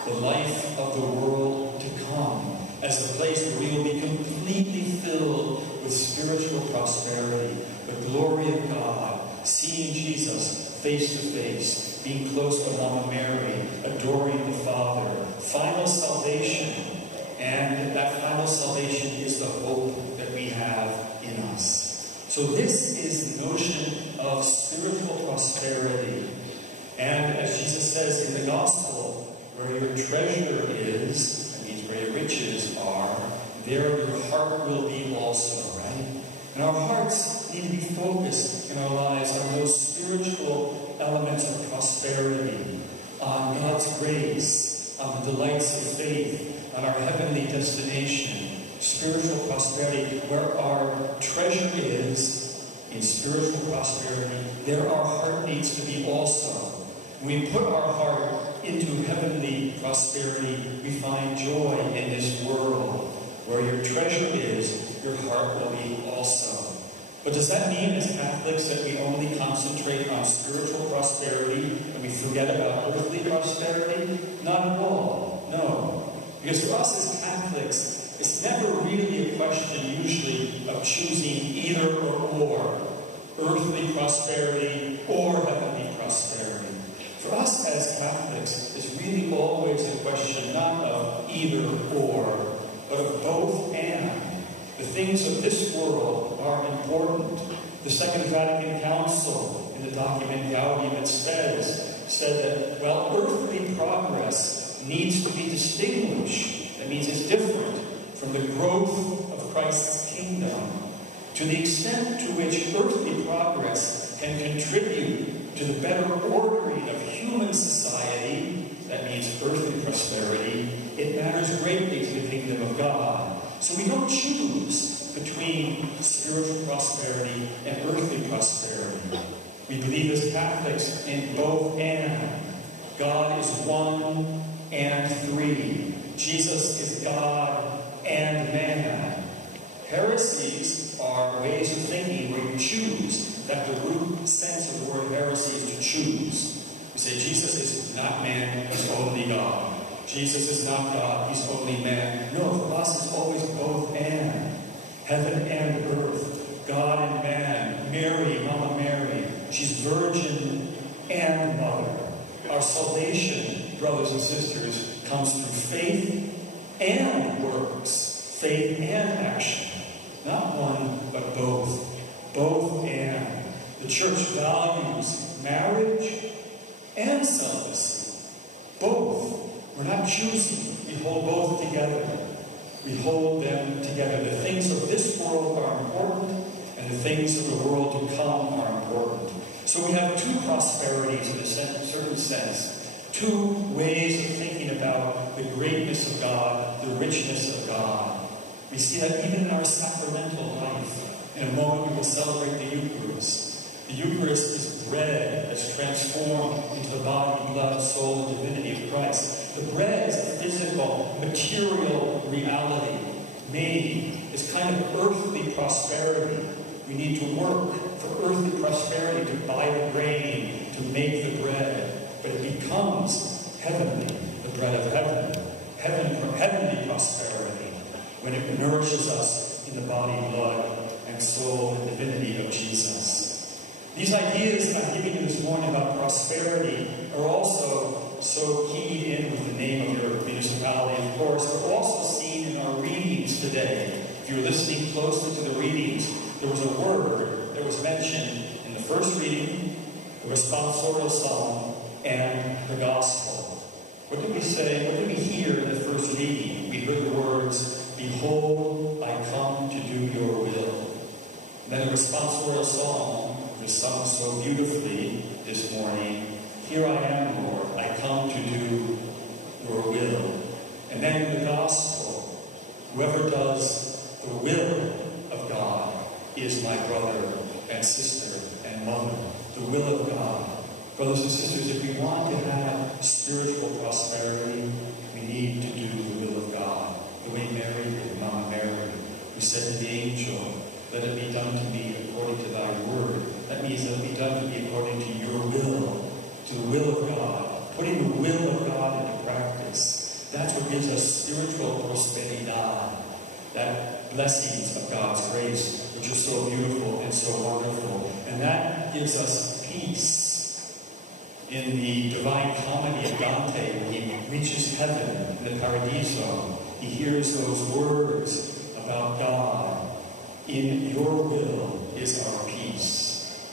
the life of the world to come, as a place where we will be completely filled with spiritual prosperity, the glory of God, seeing Jesus face to face, being close to Mama Mary, adoring the Father, final salvation. And that final salvation is the hope that we have in us. So this is the notion of spiritual prosperity. And as Jesus says in the Gospel, where your treasure is, that means where your riches are, there your heart will be also, right? And our hearts need to be focused in our lives on those spiritual elements of prosperity, on God's grace, on the delights of faith, on our heavenly destination, spiritual prosperity. Where our treasure is, in spiritual prosperity, there our heart needs to be also. When we put our heart into heavenly prosperity, we find joy in this world. Where your treasure is, your heart will be also. But does that mean as Catholics that we only concentrate on spiritual prosperity and we forget about earthly prosperity? Not at all. No. Because for us as Catholics, it's never really a question usually of choosing either or, earthly prosperity or heavenly prosperity. For us as Catholics, it's really always a question not of either or, but of both and. The things of this world are important. The Second Vatican Council, in the document Gaudium et Spes, said that, well, earthly progress needs to be distinguished. That means it's different from the growth of Christ's kingdom. To the extent to which earthly progress can contribute to the better ordering of human society, that means earthly prosperity, it matters greatly to the kingdom of God. So we don't choose between spiritual prosperity and earthly prosperity. We believe as Catholics in both and. God is one and three. Jesus is God and man. Heresies are ways of thinking where you choose. That the root sense of the word heresy is to choose. You say Jesus is not man, he's only God. Jesus is not God, he's only man. No, for us it's always both and. Heaven and earth, God and man, Mary, Mama Mary, she's virgin and mother. Our salvation, brothers and sisters, comes through faith and works, faith and action. Not one, but both. Both and. The Church values marriage and celibacy. Both. We're not choosing. We hold both together. We hold them together. The things of this world are important, and the things of the world to come are important. So we have two prosperities in a certain sense. Two ways of thinking about the greatness of God, the richness of God. We see that even in our sacramental life. In a moment we will celebrate the Eucharist. The Eucharist is bread that's transformed into the body, blood, soul, and divinity of Christ. The bread is a physical, material reality made as kind of earthly prosperity. We need to work for earthly prosperity to buy the grain, to make the bread. But it becomes heavenly, the bread of heaven. Heavenly prosperity when it nourishes us in the body, blood, and soul and divinity of Jesus. These ideas I'm giving you this morning about prosperity are also so keyed in with the name of your municipality, of course, but also seen in our readings today. If you're listening closely to the readings, there was a word that was mentioned in the first reading, the responsorial psalm, and the gospel. What did we say? What did we hear in the first reading? We heard the words, "Behold, I come to do your will." And then the responsorial psalm was sung so beautifully this morning, "Here I am, Lord, I come to do your will." And then in the gospel, whoever does the will of God is my brother and sister and mother. The will of God. Brothers and sisters, if we want to have spiritual prosperity, we need to do the will of God. The way Mary did, Mama Mary, who said to the angel, "Let it be done to me according to thy word." That means let it be done to me according to your will, to the will of God. Putting the will of God into practice. That's what gives us spiritual prosperidad. That blessings of God's grace, which are so beautiful and so wonderful. And that gives us peace. In the Divine Comedy of Dante, when he reaches heaven in the Paradiso, he hears those words about God. "In your will is our peace.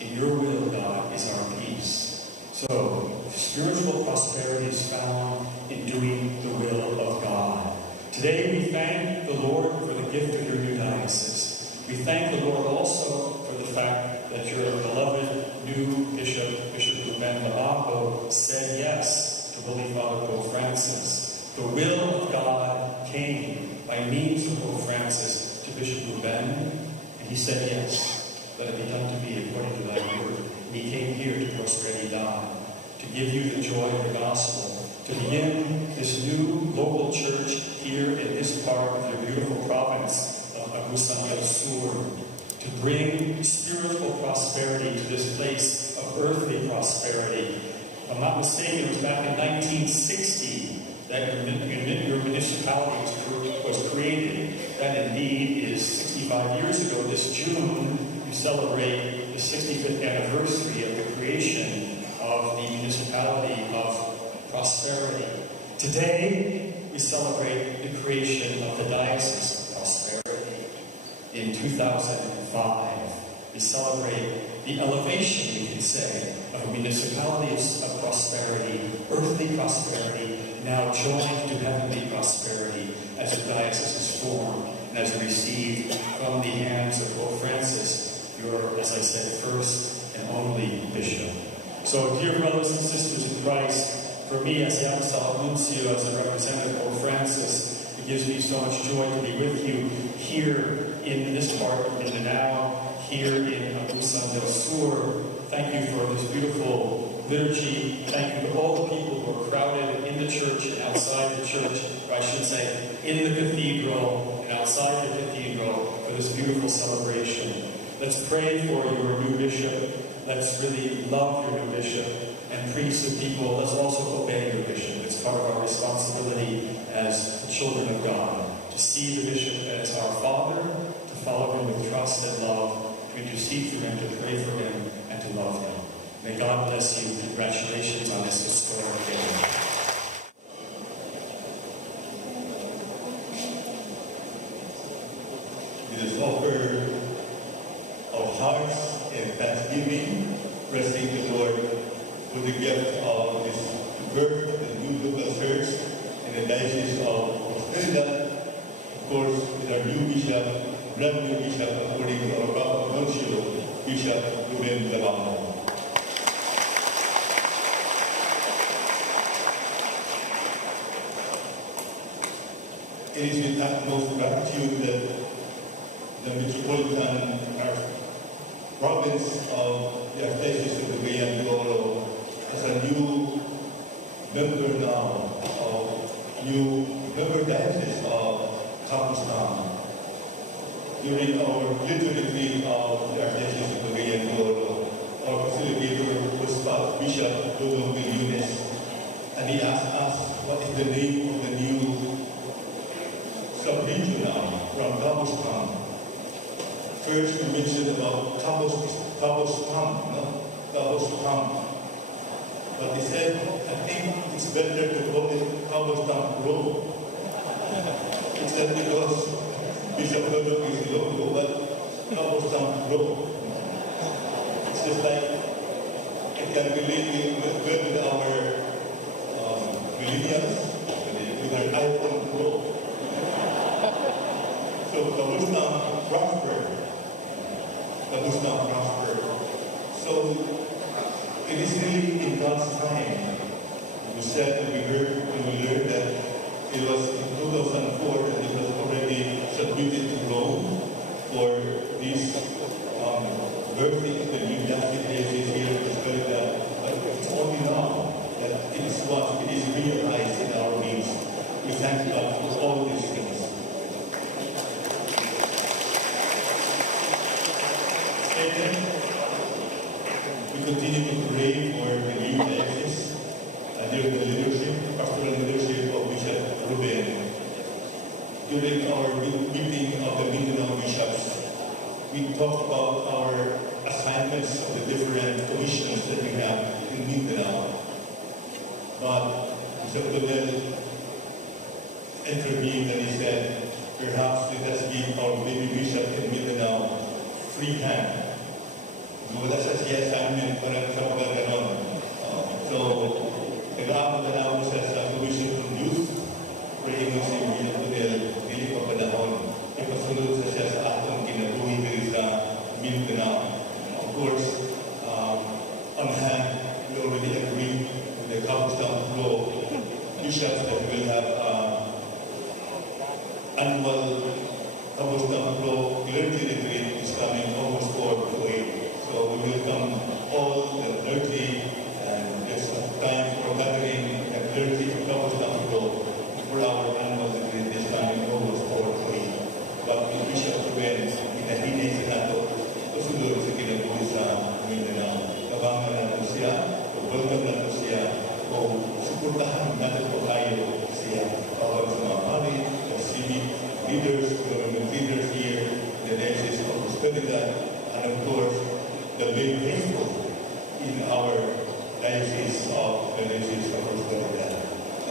In your will, God, is our peace." So, spiritual prosperity is found in doing the will of God. Today we thank the Lord for the gift of your new diocese. We thank the Lord also for the fact that your beloved new bishop, Bishop Ruben Labajo, said yes to Holy Father Pope Francis. The will of God came by means of Pope Francis to Bishop Ruben, and he said yes. Let it be done to me according to thy word. And he came here to Prosperidad, to give you the joy of the gospel, to begin this new local church here in this part of your beautiful province of Agusan del Sur, to bring spiritual prosperity to this place of earthly prosperity. If I'm not mistaken, it was back in 1960 that your municipality was created. That indeed is 65 years ago. This June, we celebrate the 65th anniversary of the creation of the municipality of prosperity. Today, we celebrate the creation of the Diocese of Prosperity. In 2005, we celebrate the elevation, we can say, of a municipality of prosperity, earthly prosperity, now joined to heavenly prosperity as a diocese is formed and as received from the hands of Pope Francis, your, as I said, first and only bishop. So, dear brothers and sisters in Christ, for me as Apostolic Nuncio, as a representative of Pope Francis, it gives me so much joy to be with you here in this part of Mindanao, here in Agusan del Sur. Thank you for this beautiful liturgy. Thank you to all the people who are crowded in the church and outside the church, or I should say, in the cathedral and outside the cathedral for this beautiful celebration. Let's pray for your new bishop. Let's really love your new bishop. And priests and people, let's also obey your bishop. It's part of our responsibility as children of God to see the bishop as our father, to follow him with trust and love, to intercede for him, to pray for him, and to love him. May God bless you. Congratulations on this historic day. Let us offer our hearts and thanksgiving, praising the Lord for the gift of this birth and new local church in the Diocese of Prosperidad. Of course, with our new bishop, brand new bishop, according to our Papa Nuncio, Bishop Ruben Labajo. It is with utmost gratitude that the Metropolitan Province of the Archdiocese of Cagayan de Oro, as a new member now, new member diocese of Campus Town. During our liturgy of the Archdiocese of Cagayan de Oro, our facilitator was Bishop Dodong Villunes, and he asked us what is the name of the new sub-region now from Campus Town. First, we mentioned about Campus Kabostam, no? Kabostam. But he said, I think it's better to call it Kabostam Road. He said because Bishop Hodok is local, but Kabostam Road. It's just like, I can believe with our millennials, with our iPhone Pro. So Kabostam prospered. Kabostam prospered. So it is really in God's time. We said that we learned that it was in 2004 that it was already submitted to Rome for this birthing of the new Catholic diocese here in Australia. But it's only now that it is realized in our midst. We thank God for all these things. Second, we continue to pray for the new diocese under the leadership, pastoral leadership of Bishop Ruben. During our meeting of the Mindanao bishops, we talked about our assignments of the different commissions that we have in Mindanao. But Bishop Ruben intervened and he said, perhaps let us give our baby bishop in Mindanao free hand. Wala sa siya sa amin para sa pagkakaroon. So, nag-aabot na ako sa Commission on Youth, praying mo si William Tudel, hindi pa panahon. Ipasunod sa siya sa atong kinabuhi dito sa Mindanao. Of course, on hand, we already agreed with the Kabostam Law bishops that will have annual Kabostam Law clergy retreat is coming almost 4 to 8. So we welcome all the clergy and there's time for gathering the clergy of Kabostam Law for our annual retreat this coming almost 4 to 8. But the Bishop Ruben, inahinay sa nato, kasunod sa kinabuhi sa Mindanao. Kabangan nato siya, welcome nato siya, o suportahan natin po kayo siya. Tawag sa mga hari, the civic leaders, government leaders here, the Diocese of Prosperidad, and of course, the very faithful in our Diocese of Prosperidad.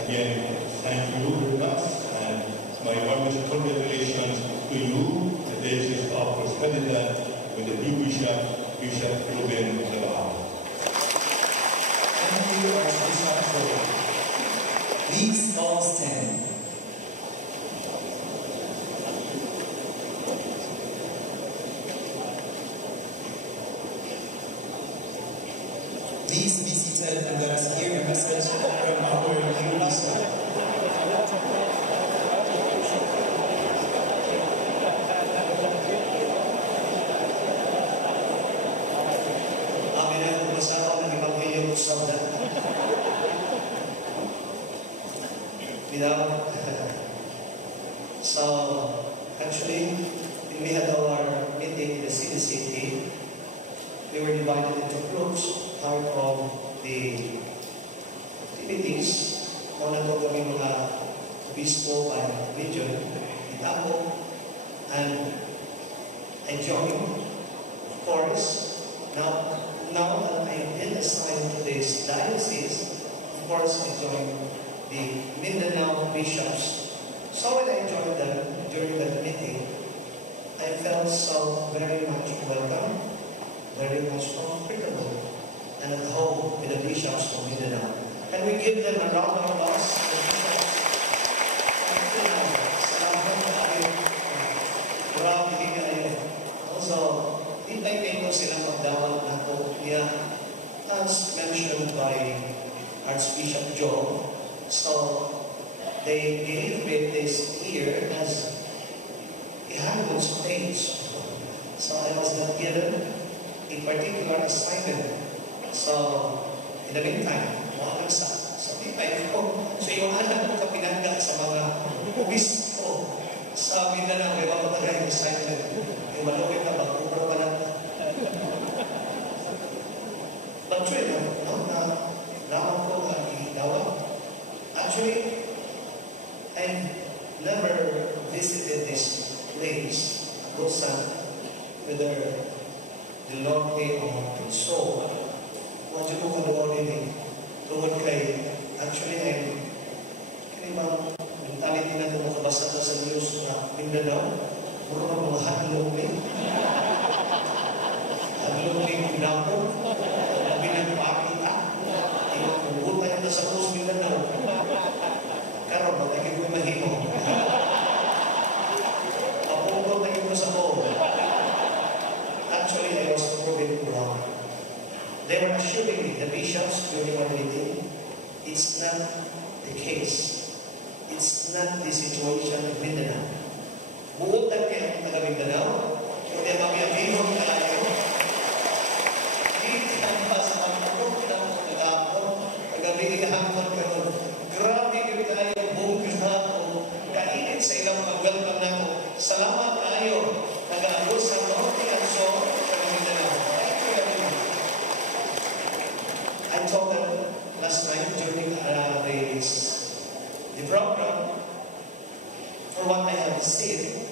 Again, thank you very much, and my warmest congratulations to you, the Diocese of Prosperidad, with the new Bishop, Bishop Ruben Labaha. Thank you, Archbishop. Please all stand. Please be seated and let us hear a message from our new bishop. So, actually, when we had our meeting in the city, we were divided into groups. Part of the activities, una po kami mga obispo by region, Itaco, and I joined, of course, now that I been assigned to this diocese, of course, I joined the Mindanao bishops. So when I joined them during that meeting, I felt so very much welcome, very much comfortable, and at home with the bishops of Mindanao. Can we give them a round of applause? Also, hintayin ko silang magdawal na po niya as mentioned by Archbishop Joe. So, they gave me this here as a handbook page. So, I was not given a particular assignment. So, in the meantime, wala sa titay ko. So, yung anak ko kapinangga sa mga obispo sa Mindanao, may mga talaga yung assignment. Yung malukit na magkukuro pa lang. But true enough, naman ko ang itawag. Actually, I never visited this place, Busan, whether the Lord pay on and so. Huwag siya ko kadoon din tungod kay actually ay kini ba mentality na kung makabasa na sa news na Mindanao mura mga hadlong ni Mindanao pinagpakita ikaw kung tayo na sa news Mindanao karon magiging ko mahimo apungkot na ito sa home. Actually, I was proven wrong. They were assuring me, the bishops during our meeting, it's not the case. It's not the situation in Mindanao. Buod na kayo ng taga Mindanao, kung di mabiyabihon tayo, hindi ka sa pagpapok ng taga-apon, taga-bigihangkon kayo. Grabe kayo tayo, buong kayo, kainit sa ilang pag-welcome na ko. Salamat tayo, nag-aayos sa Norte and so, taga Mindanao. I told them last night during the program, for what I have seen,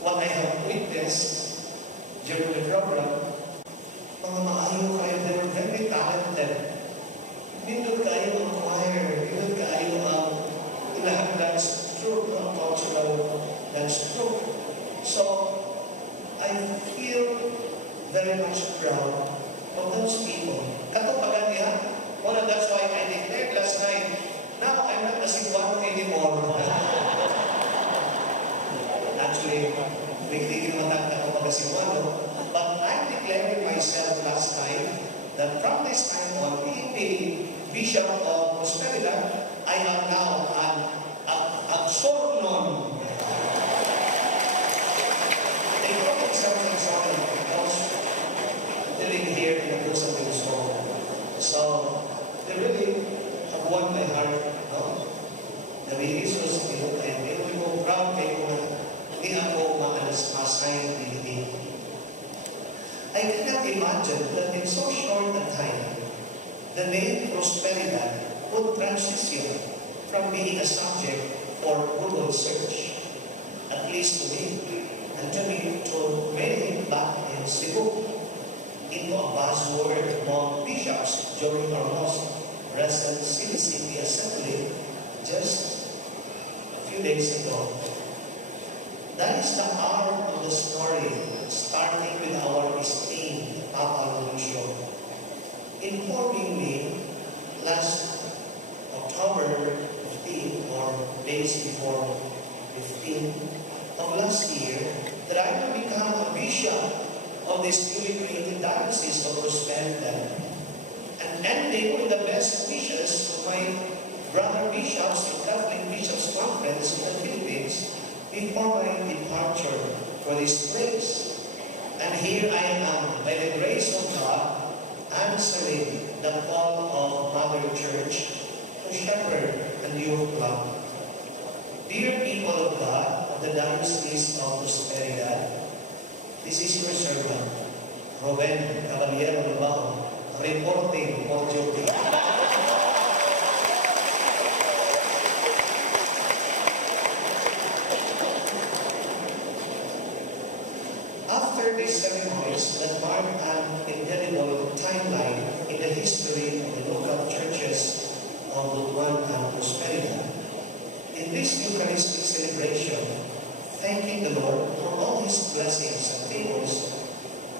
what I have witnessed during the program, mga maayo kayo, they were very talented. Nindot kayo ang choir, nindot kayo ang ilahang dance troupe, ang cultural dance troupe. So, I feel very much proud of those people. Katupagan niya, well, that's why I declared last night, now I'm not a Cebuano anymore. Actually, hindi naman ako mag-Cebuano, but I'm declaring myself last night that from this time on, being the Bishop of Prosperidad, I am now an Absornon. They call it something because living here in the something so they really have won my heart. No? The Bihis was, I'm really proud kayo na hindi ako maalas-asay hindi. I cannot imagine that in so short a time, the name Prosperidad would transition from being a subject for Google search, at least to me, and to many back in Cebu, into a buzzword among bishops during our most recent CBCP assembly just a few days ago. That is the arc of the story, starting with our esteemed Papa Lucio, informing me last October 15 or days before 15 of last year that I will become a bishop of this newly created diocese of Prosperidad, and ending with the best wishes of my brother bishops and Catholic Bishops Conference in the Philippines before my departure for this place. And here I am, by the grace of God, answering the call of Mother Church to shepherd a new flock. Dear people of God of the Diocese of Prosperidad, this is your servant, Ruben Caballero Lubao, reporting for duty. After these ceremonies that mark an indelible timeline in the history of the local churches of Luzon and Prosperidad, in this Eucharistic celebration, thanking the Lord for all His blessings and favors,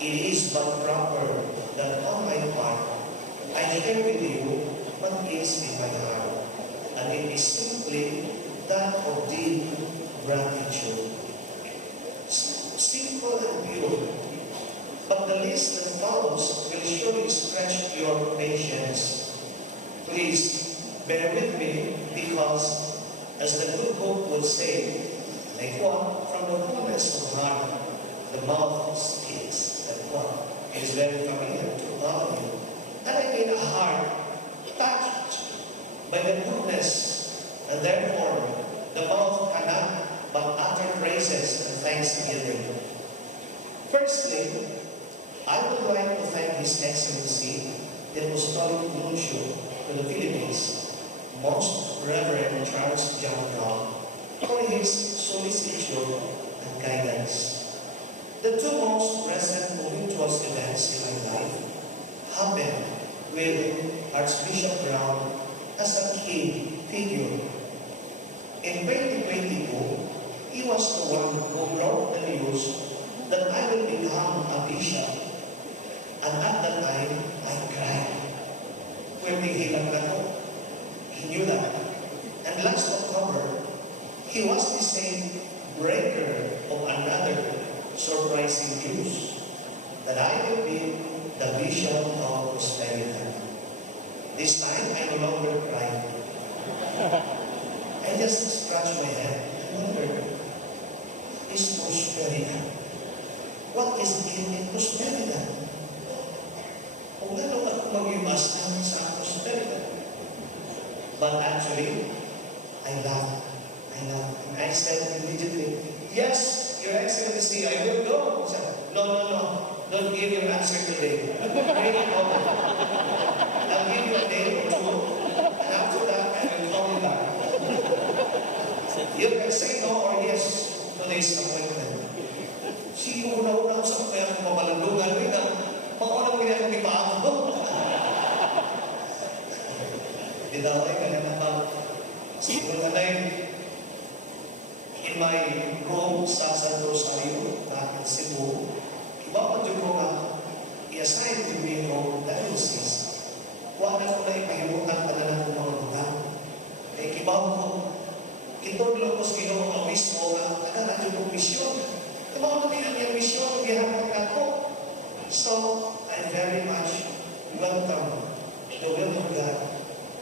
it is but proper that on my part, I share with you what is in my heart, and it is simply that of deep gratitude. Simple and pure, but the list that follows will surely stretch your patience. Please bear with me because, as the good book would say, I quote, from the fullness of heart, the mouth speaks. That quote is very familiar to all of you. And I mean a heart touched by the goodness, and therefore the mouth cannot but utter praises and thanksgiving. Firstly, I would like to thank His Excellency, the Apostolic Nuncio to the Philippines, Most Reverend Charles John Brown, for his solicitude and guidance. The two most recent tumultuous events in my life happened with Archbishop Brown as a key figure. In 2022, he was the one who brought the news that I will become a bishop. And at that time, I cried. Pwedeng na ako. He knew that. And last October, he was the same breaker of another surprising news that I will be the bishop of Prosperity. This time, I no longer cried. I just scratched my head and wondered, is Prosperity? What is in Prosperity? Kung gano'n ako mag-iwas sa Prosperity. But actually, I laughed. And I said immediately, yes, Your Excellency, I will go. He said, no. Don't give your answer today. Bring it over. I'll give you a day or two, and after that, I will call you back. You can say no or yes to this appointment. Sige, una-una sa kaya kung mabalandugan rin na maunang ginagawa pa ako. Di daw ay ganyan naman. Siguro na in my room sa San Rosario, back in Cebu, ibabad ko nga, i-assign to me ng diocese. Huwag na ko na ipahimutan pa na ng mga lugar. Kaya kibaw ko, itulong ko sa Ginoo ang mismo nga, nagkakaroon kong misyon. Kibaw na din yung misyon, gihapon ako. So, I very much welcome the will of God.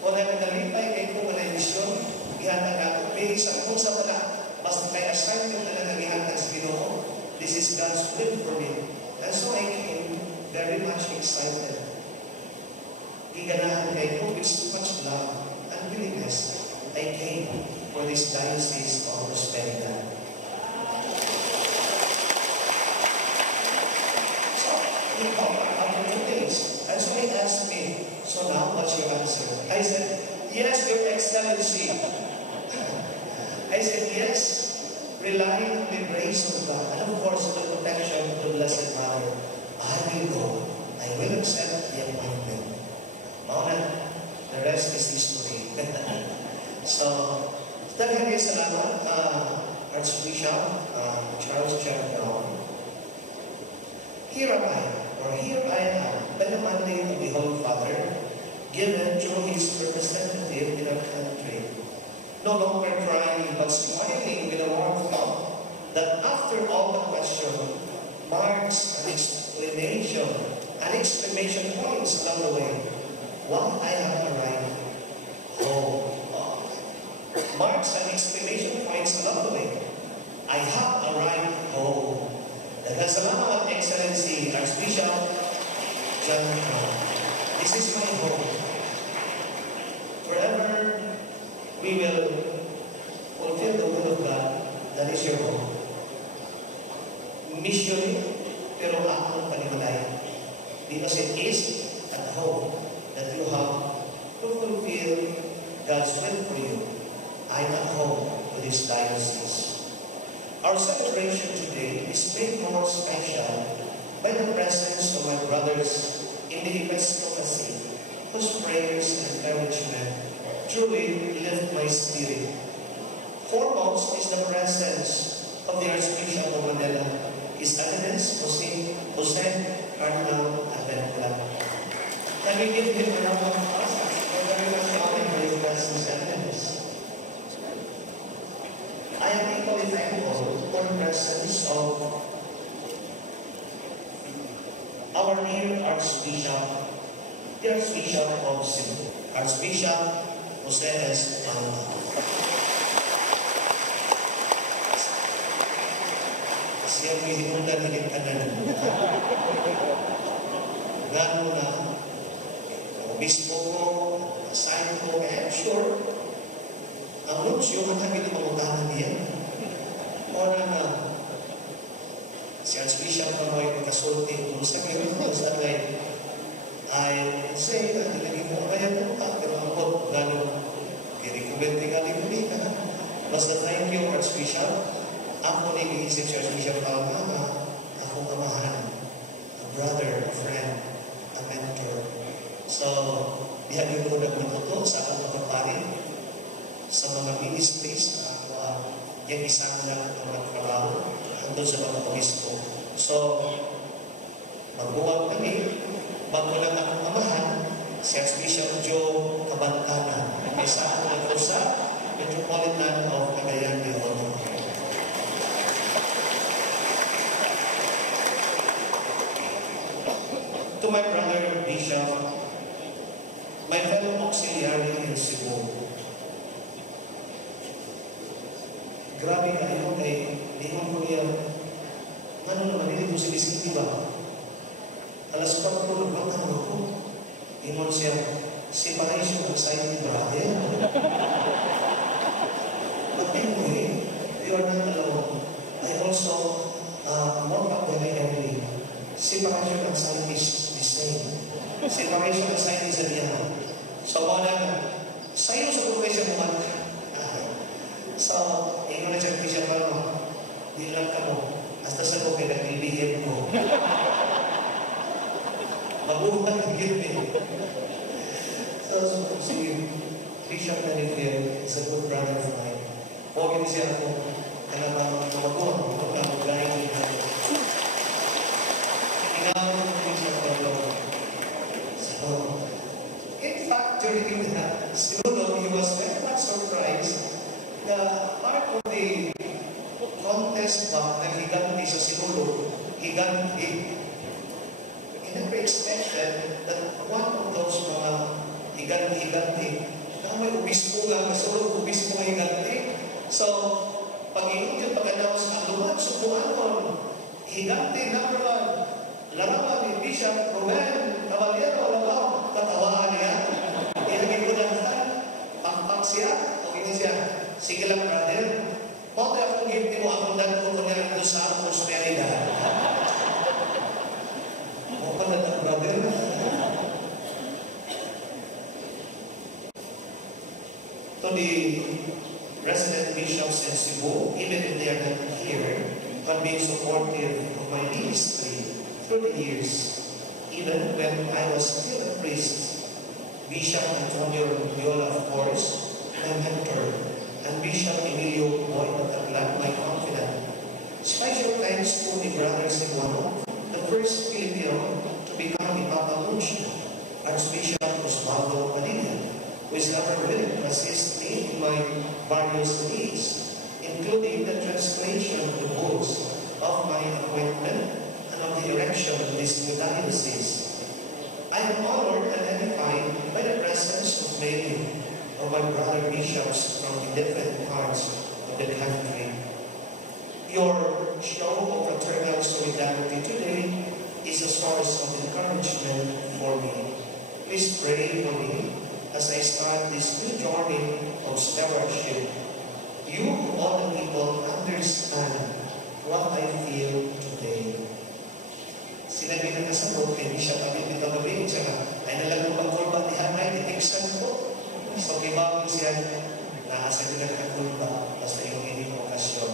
Kung nagkakalitay kayo kung wala misyon, gihapon ako. May isang kung sa pala, basta may assignment na nangyayari sa Ginoo, this is God's will for me. And so I came very much excited. Giganahan kayo with so much love and willingness. I came for this diocese of Prosperity. So, he called back after 2 days. And so he asked me, so now what's your answer? I said, yes, Your Excellency. I said, yes, relying on the grace of God and of course the protection of the Blessed Mother, I will go. I will accept the appointment. Mauna, the rest is history. So, talagang salamat, Archbishop Charles Brown. Here I am, by the mandate of the Holy Father, given through his representative in our country. No longer crying, but smiling with a warm thought that after all the question marks an exclamation points along the way. Why I have arrived home. Marks and exclamation points along the way. I have arrived home. Nagkasalamat, Excellency, Archbishop John Brown. This is my home. Forever, we will fulfill the will of God. That is your home. Mission, pero ako panimalay. Because it is at home that you have to fulfill God's will for you. I'm at home with this diocese. Our celebration today is made more special by the presence of my brothers in the episcopacy, whose prayers and encouragement truly lift my spirit. Foremost is the presence of the Archbishop of Manila, His Eminence Jose Cardinal Abenpla. Can we give him a round of applause for very much honoring for his presence and eminence? I am equally thankful for the presence of our dear Archbishop, the Archbishop of Cebu, Archbishop Jose S. Tangma. Siya may hinundan na kintanan. Gano'n na, obispo ko, assign ko, I'm sure, ang nunsyo, ang kami na mamutahan niya. O na si Archbishop pa mo ay magkasulti kung sa kaya ko, sa akin, I say, naging mo kaya ito ka, pero ako, gano'n, i-recommend ka rin ka. Basta thank you, Archbishop. Ako nag-iisip si Archbishop Palma, ako diha yung ko nagmatuto sa akong mga pare sa mga ministries yung isang na mga trabaho andun sa mga obispo. So, magbuwag kami, bago lang akong amahan, si Archbishop Joe Cabantana, isa ako ng sa Metropolitan of Cagayan de Oro. To my brother Bishop, my fellow auxiliary in Cebu, grabe kayo kay Limon ko yan. Ano naman dito si Bisiti ba? Alas 4 ng batang ako. Limon siya, si Parisio ng Saint Brother. But anyway, you are not alone. I also woke up very early. Si Parisio ng Saint is the same. Si Parisio ng Saint is Ariana. So, wala sa'yo sa progresya mo man. So, ino na siya siya pa mo. Di lang ka mo. Hasta sa ko pinag-ibigin mo. Mabuhay ang gilid. So, si Bishop Manifiel is a good brother of mine. Huwag siya ako. Kaya mabuhay. Huwag na mag-gaya niya. Inawag ko Bishop Manifiel. So, in fact, during that, siguro, he was very much surprised na part of the contest ba na higanti sa Siguro, higanti. He never expected that one of those mga higanti na may ubispo lang, kasulog ubispo higanti. So, pag-inom yung pag-announce ang lumat, subuanon, higanti number 1, larawan ni Bishop Ruben Caballero, lalaw, katawaan niya. Ilagay ko na pangpak siya, okay siya. Sige lang, brother. Pwede akong gifti mo akong dito kung yan ito sa prosperidad. O pa na brother. To the resident bishops in Cebu, even if they are not here, have been supportive of my ministry through the years. Even when I was still a priest, Bishop Antonio Viola, of course, my mentor, and Bishop Emilio Boy Mataglan, my confidant. Special thanks to the brother Seguano, the first Filipino to become the Papa Munchi, Archbishop Osvaldo Padilla, who is ever willing to assist me in my various needs, including the translation of the books of my appointment and of the erection of this new diocese. I am honored and edified by the presence of many of my brother bishops from the different parts of the country. Your show of fraternal solidarity today is a source of encouragement for me. Please pray for me as I start this new journey of stewardship. You, all the people, understand what I feel today. Sinabi na nasagot kay Bishop Abid dito gabi, ay nalagang pagkulba ni Hanay, itiksan ko. So, kibawin siya, nasa nila kakulba, basta yung ining okasyon.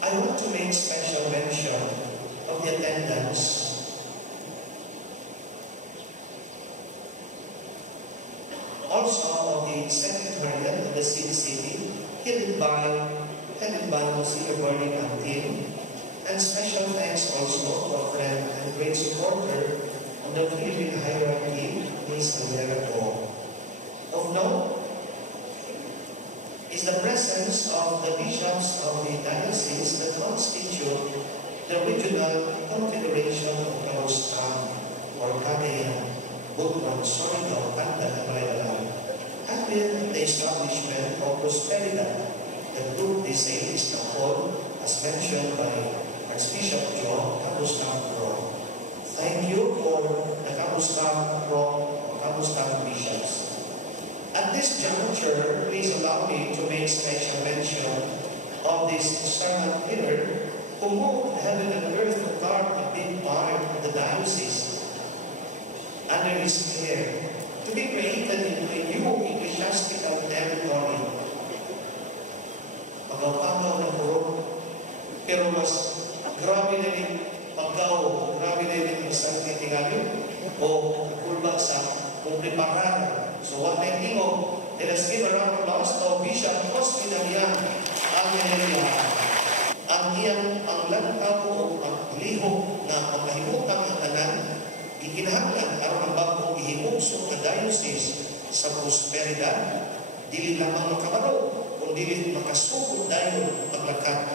I want to make special mention of the attendance also of the Secretariat of the City, headed by Monsignor Bernie Antin, and special thanks also to a friend and great supporter of the Philippine hierarchy, Ms. Alera Go. Of note is the presence of the bishops of the diocese that constitute the Regional Confederation of Kaustan, or Cagayan, Bukwan, Surigao, Banda, and Malayalam, and with the establishment of Prosperidad. The group they say is now called, as mentioned by Archbishop Joe Capustan-Pro. Thank you for the Capustan-Pro, Capustan bishops. At this juncture, please allow me to make special mention of this servant leader who moved heaven and earth to guard a big part of the diocese under his care to be created into a new ecclesiastical territory. Pagkapagaw ng puro, pero mas grabe na rin pagkaw, grabe na rin ang isang titingalim. o kulbag sa kung preparar. So what I think of, let us give a round of applause to Bishop Hospitalian Almeria. Ang iyang ang lantaw o ang lihok na pagkahimutang ang tanan, ikinahanglan aron ang bagong ihimugso na diocese sa prosperidad, dili lamang makabaro, kundi makasugod dayon paglakat.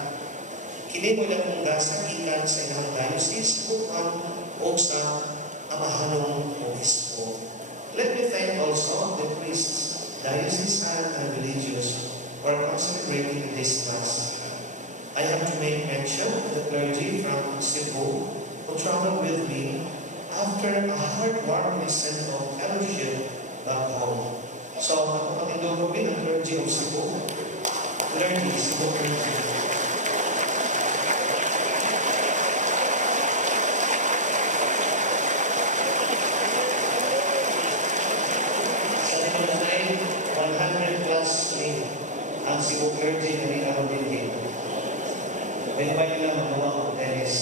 Kini mo lang kong gasakitan sa ilang diocese, bukang o sa amahanong obispo. Let me thank also the priests, diocesan and religious who are celebrating this Mass. I have to make mention of the clergy from Cebu who traveled with me after a heartwarming sense of fellowship back home. So, ako patindog ko din ang clergy of Cebu. Clergy, Cebu clergy. Sa Nicolay, 100 plus ang Cebu clergy na nilawin. Pwede ba nila magawa ng tennis?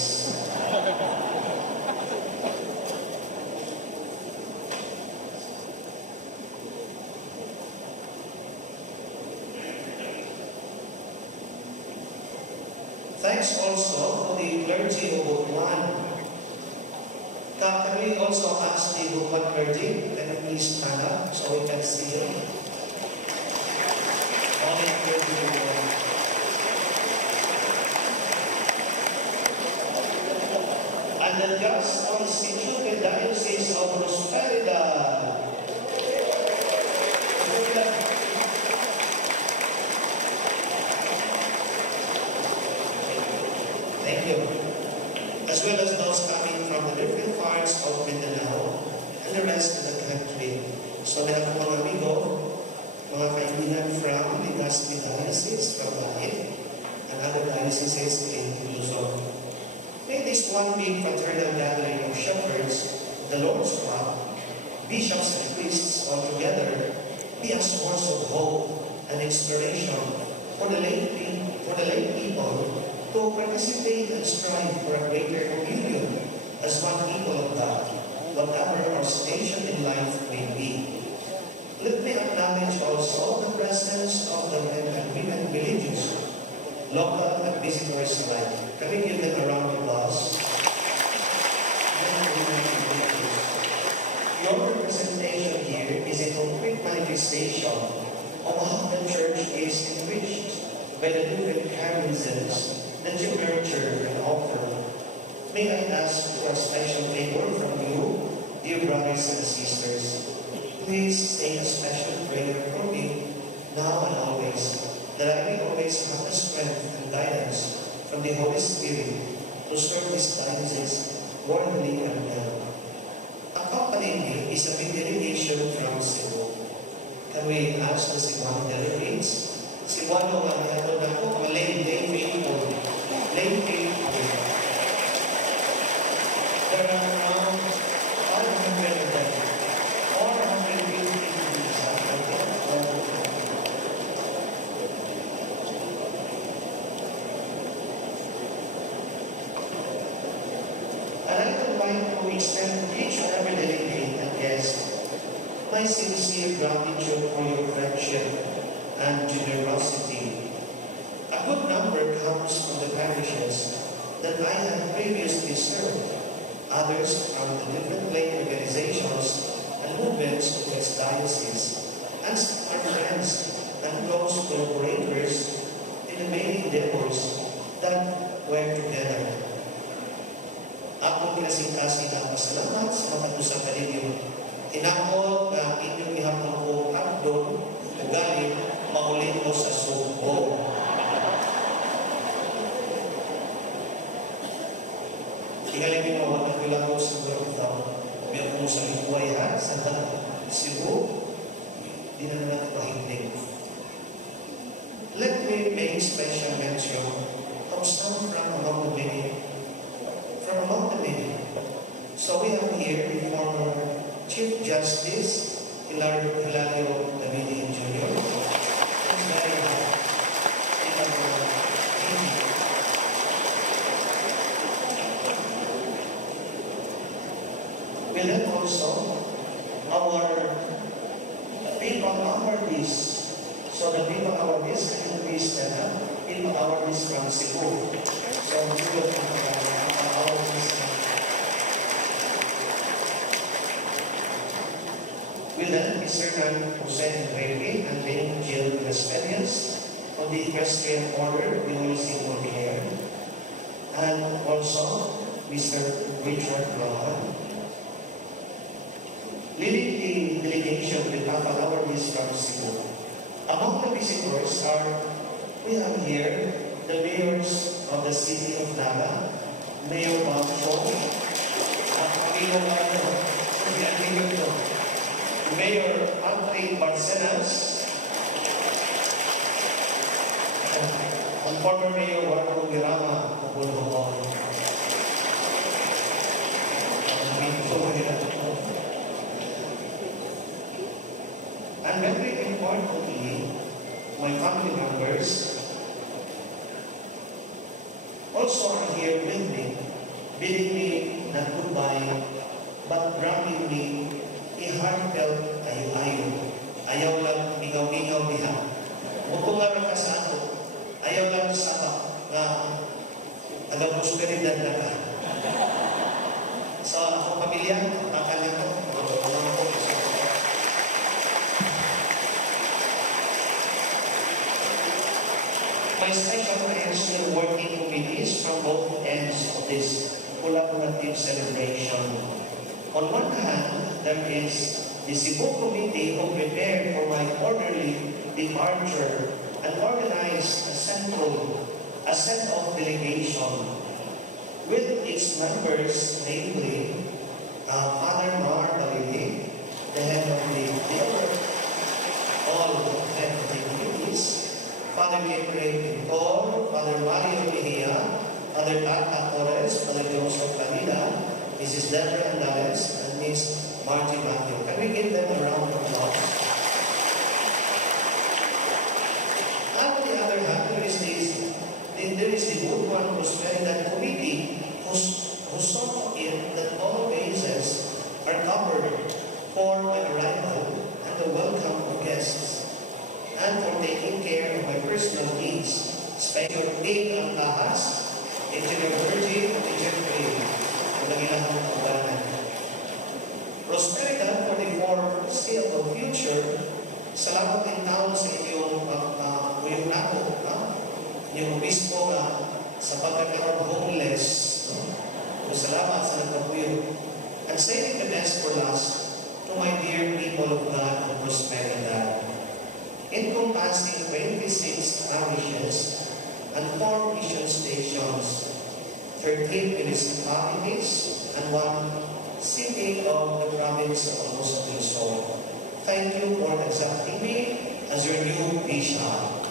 Thanks also to the clergy of Butuan. Can we also ask the Butuan clergy, can you please stand up so we can see you? Only clergy of Butuan. And the just constituted diocese of Prosperidad. Thank you. As well as those coming from the different parts of Mindanao and the rest of the country. So may ako mga amigo, mga kaibigan from Legazpi Diocese, from Bahid, and other dioceses in Luzon. May this one big fraternal gathering of shepherds, the Lord's flock, bishops and priests all together, be a source of hope and inspiration for the lay people to participate and strive for a greater communion as one people of God, whatever our station in life may be. Let me acknowledge also the presence of the men and women religious, local and visitors alike. Can we give them a round of applause? Your representation here is a concrete manifestation of how the church is enriched by the different charisms that you nurture and offer. May I ask for a special favor from you, dear brothers and sisters. Please say a special prayer for me, now and always, that I may always have the strength and guidance from the Holy Spirit to serve this diocese worthily and well. Accompanying me is a big delegation from Cebu. Can we ask the Cebuano delegates? Cebuano ang yato na po, lay faithful. Lay faithful. There are around 500 of them. 450 And I would like to extend to each and every delegate and guest my sincere gratitude for your friendship and generosity. A good number comes from the parishes that I have previously served, others from the different lay organizations and movements of its diocese, and some are friends and close collaborators in the many endeavors that work together. Ako kinasingkasi na pasalamat sa mga usap ninyo. Tinakot na inyong ihapon ko abdon, ugali, maulit ko sa subo. Tingalin mo ang nagbilang ko sa Garutaw. Biyak mo sa Likuay ha, sa Cebu, di na natin mahinig. Let me make special mention of some from among the many. So we have here former Chief Justice Hilario David Jr. We then also also our people awardees. So the people awardees can please stand up. People awardees from Cebu. So we will awardees. Will then be Sir Jose Enrique and Dame Jill Vesperias of the Equestrian Order, the Holy Single Care, and also Mr. Richard Rohan. Leading the delegation with Papa awardees from Cebu. Among the visitors we have here the mayors of the city of Naga, Mayor Bangso, Mayor Andre Barcenas, and former Mayor Warco Mirama of Bulbong. And very importantly, my family members also are here with me, bidding me not goodbye, but granting me a heartfelt ayaw-ayaw. Ayaw lang mingaw-mingaw niya. Mutungan ka sa ako. Ayaw lang sa nga prosperidad na ka. So, ako pamilya, pakalan ko. My special thanks to the working committees from both ends of this collaborative celebration. On one hand, there is the Cebu Committee who prepared for my orderly departure and organized a set of delegation with its members, namely Father Mar Balili, the head of all head of the committees, Father Gabriel Pintor, Father Mario Mejia, Father Tata Torres, Father Joseph Planida, Mrs. Deborah Andales, and Ms. Margie Matthew. Can we give them a round of applause? And on the other hand, there is the Budwan Prosperidad Committee who saw in that all bases are covered for my arrival and the welcome of guests, and for taking care of my personal needs, especially Nick ang Lahas, Engineer Virgin, and Engineer Craig, ang nangilahang pagdanan. Prosperidad for the foreseeable future, salamat din taon sa inyong uyong nako, inyong obispo sa pagkakaroon homeless. Salamat sa nagpapuyog. And saving the best for last, to my dear people of God of Prosperidad, encompassing 26 parishes and 4 mission stations, 13 municipalities, and 1 city of the province of Los Angeles. Thank you for accepting me as your new bishop.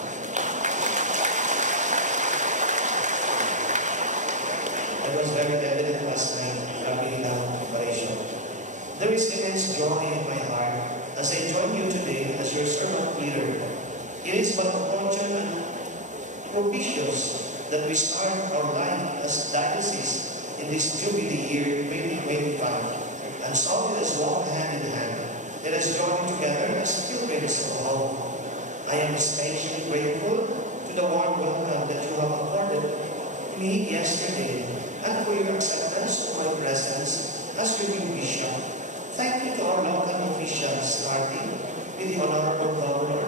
It was very evident last night having the operation. There is immense joy in my heart as I join you today as your servant leader. It is but opportune and propitious that we start our life as diocese in this Jubilee year 2025. And so let us walk hand in hand. Let us join together as pilgrims of hope. I am especially grateful to the warm welcome that you have accorded me yesterday, and for your acceptance of my presence as your new bishop. Thank you to our local officials, starting with the Honorable Governor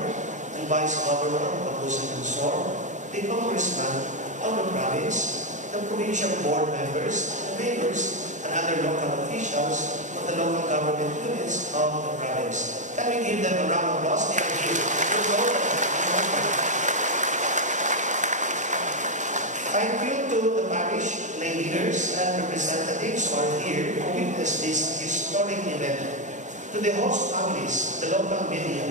and Vice Governor of Luzon and Sor, the Congressman of the province, the provincial board members, mayors, and other local officials of the local government units of the province. Can we give them a round of applause? Thank you. Thank you to the parish lay leaders and representatives who are here to witness this historic event. To the host families, the local media,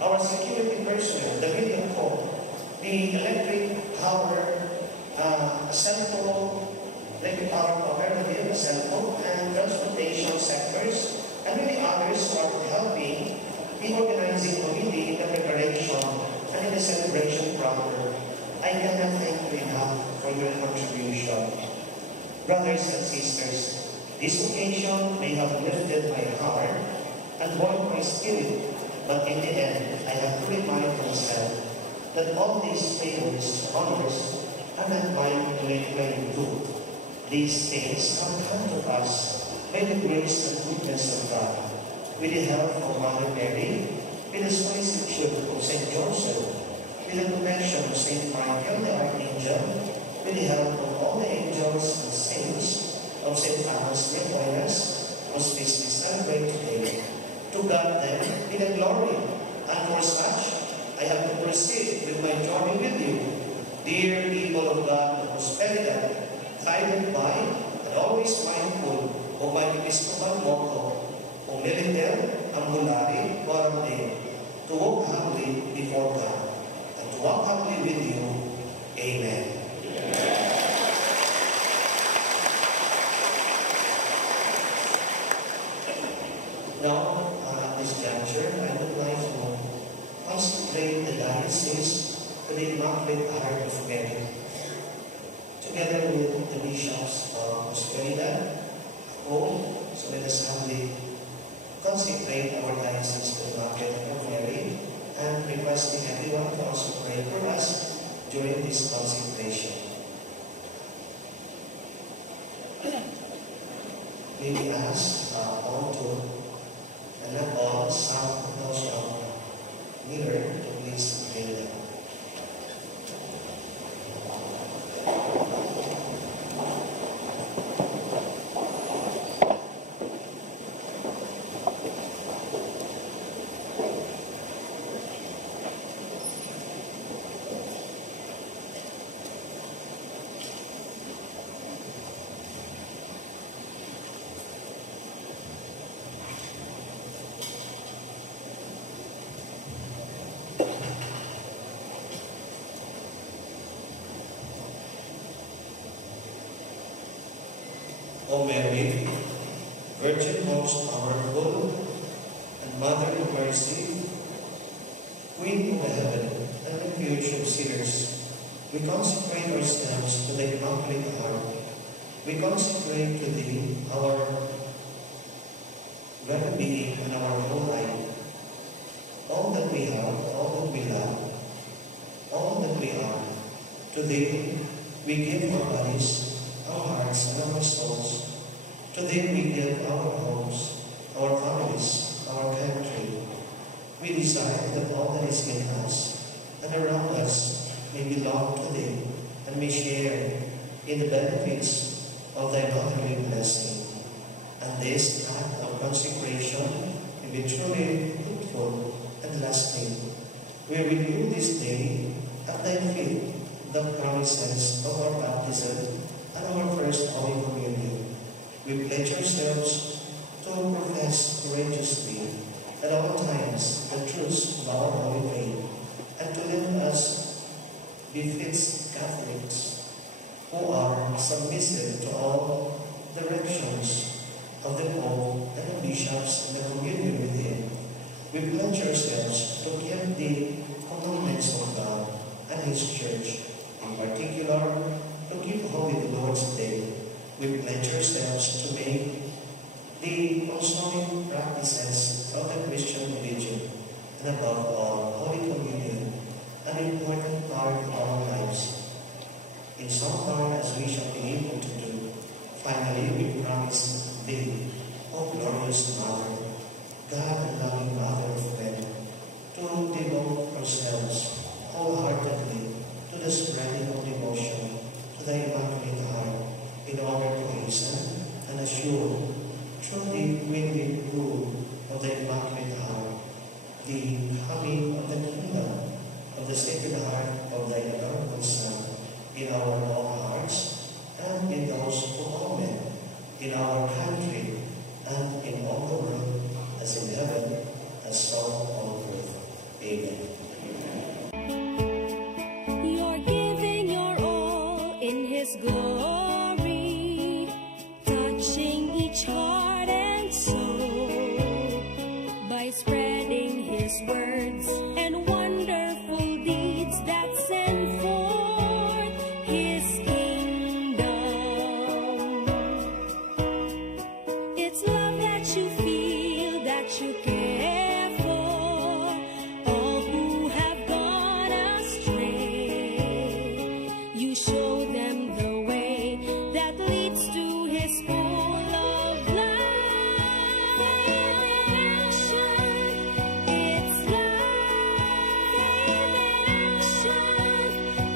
our security personnel, the media corps, the electric power, cell phone, electric power cooperative, cell phone, and transportation sectors, and many others who are helping the organizing committee in the preparation and in the celebration proper. I cannot thank you enough for your contribution. Brothers and sisters, This occasion may have lifted my heart and warmed my spirit, but in the end, I have to remind myself that all these favors, honors, are not mine to make claim to. These things are come to us by the grace and goodness of God, with the help of Mother Mary, with the solicitude of St. Joseph, with the protection of St. Michael the Archangel, with the help of all the angels and saints of St. Thomas the Aquinas, whose feast we celebrate today. To God then be the glory, and for such I have to proceed with my journey with you, dear people of God of prosperity, guided by and always mindful of my episcopal motto, Humiliter Ambulari Coram Dei, to walk humbly before God, and to walk humbly with you. Amen. Now, at this juncture, I would like to consecrate the diocese to the Immaculate Heart of Mary. Together with the bishops of Prosperidad, so let us humbly consecrate our diocese to the Immaculate Heart of Mary, and requesting everyone to also pray for us during this consecration. May we ask all to, and not all, some of those mirror to please kneel down. O Mary, Virgin most powerful, and Mother of Mercy, Queen of heaven, and refuge of sinners, we consecrate ourselves to the Immaculate Heart. We consecrate to Thee our very being and our whole life, all that we have, all that we love, all that we are. To Thee we give our bodies, our hearts, and our souls. To Thee we give our homes, our families, our country. We desire that all that is in us and around us may belong to Thee and may share in the benefits of Thy godly blessing. And this act of consecration may be truly fruitful and lasting. We renew this day at Thy feet the promises of our baptism and our first Holy Communion. We pledge ourselves to profess courageously at all times the truths of our holy faith, and to live as befits Catholics who are submissive to all directions of the Pope and the bishops in the communion with him. We pledge ourselves to keep the commandments of God and His Church, in particular to keep holy the Lord's Day. We pledge ourselves to make the consoling practices of the Christian religion, and above all, Holy Communion, an important part of our lives, in some part as we shall be able to do. Finally, we promise Thee, O glorious Mother, God and loving Mother of men, to devote ourselves wholeheartedly to the spreading of devotion to Thy Immaculate Heart, in order to hasten and assure through the winning rule of the Immaculate Heart the coming of the kingdom of the Sacred Heart of Thy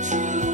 true.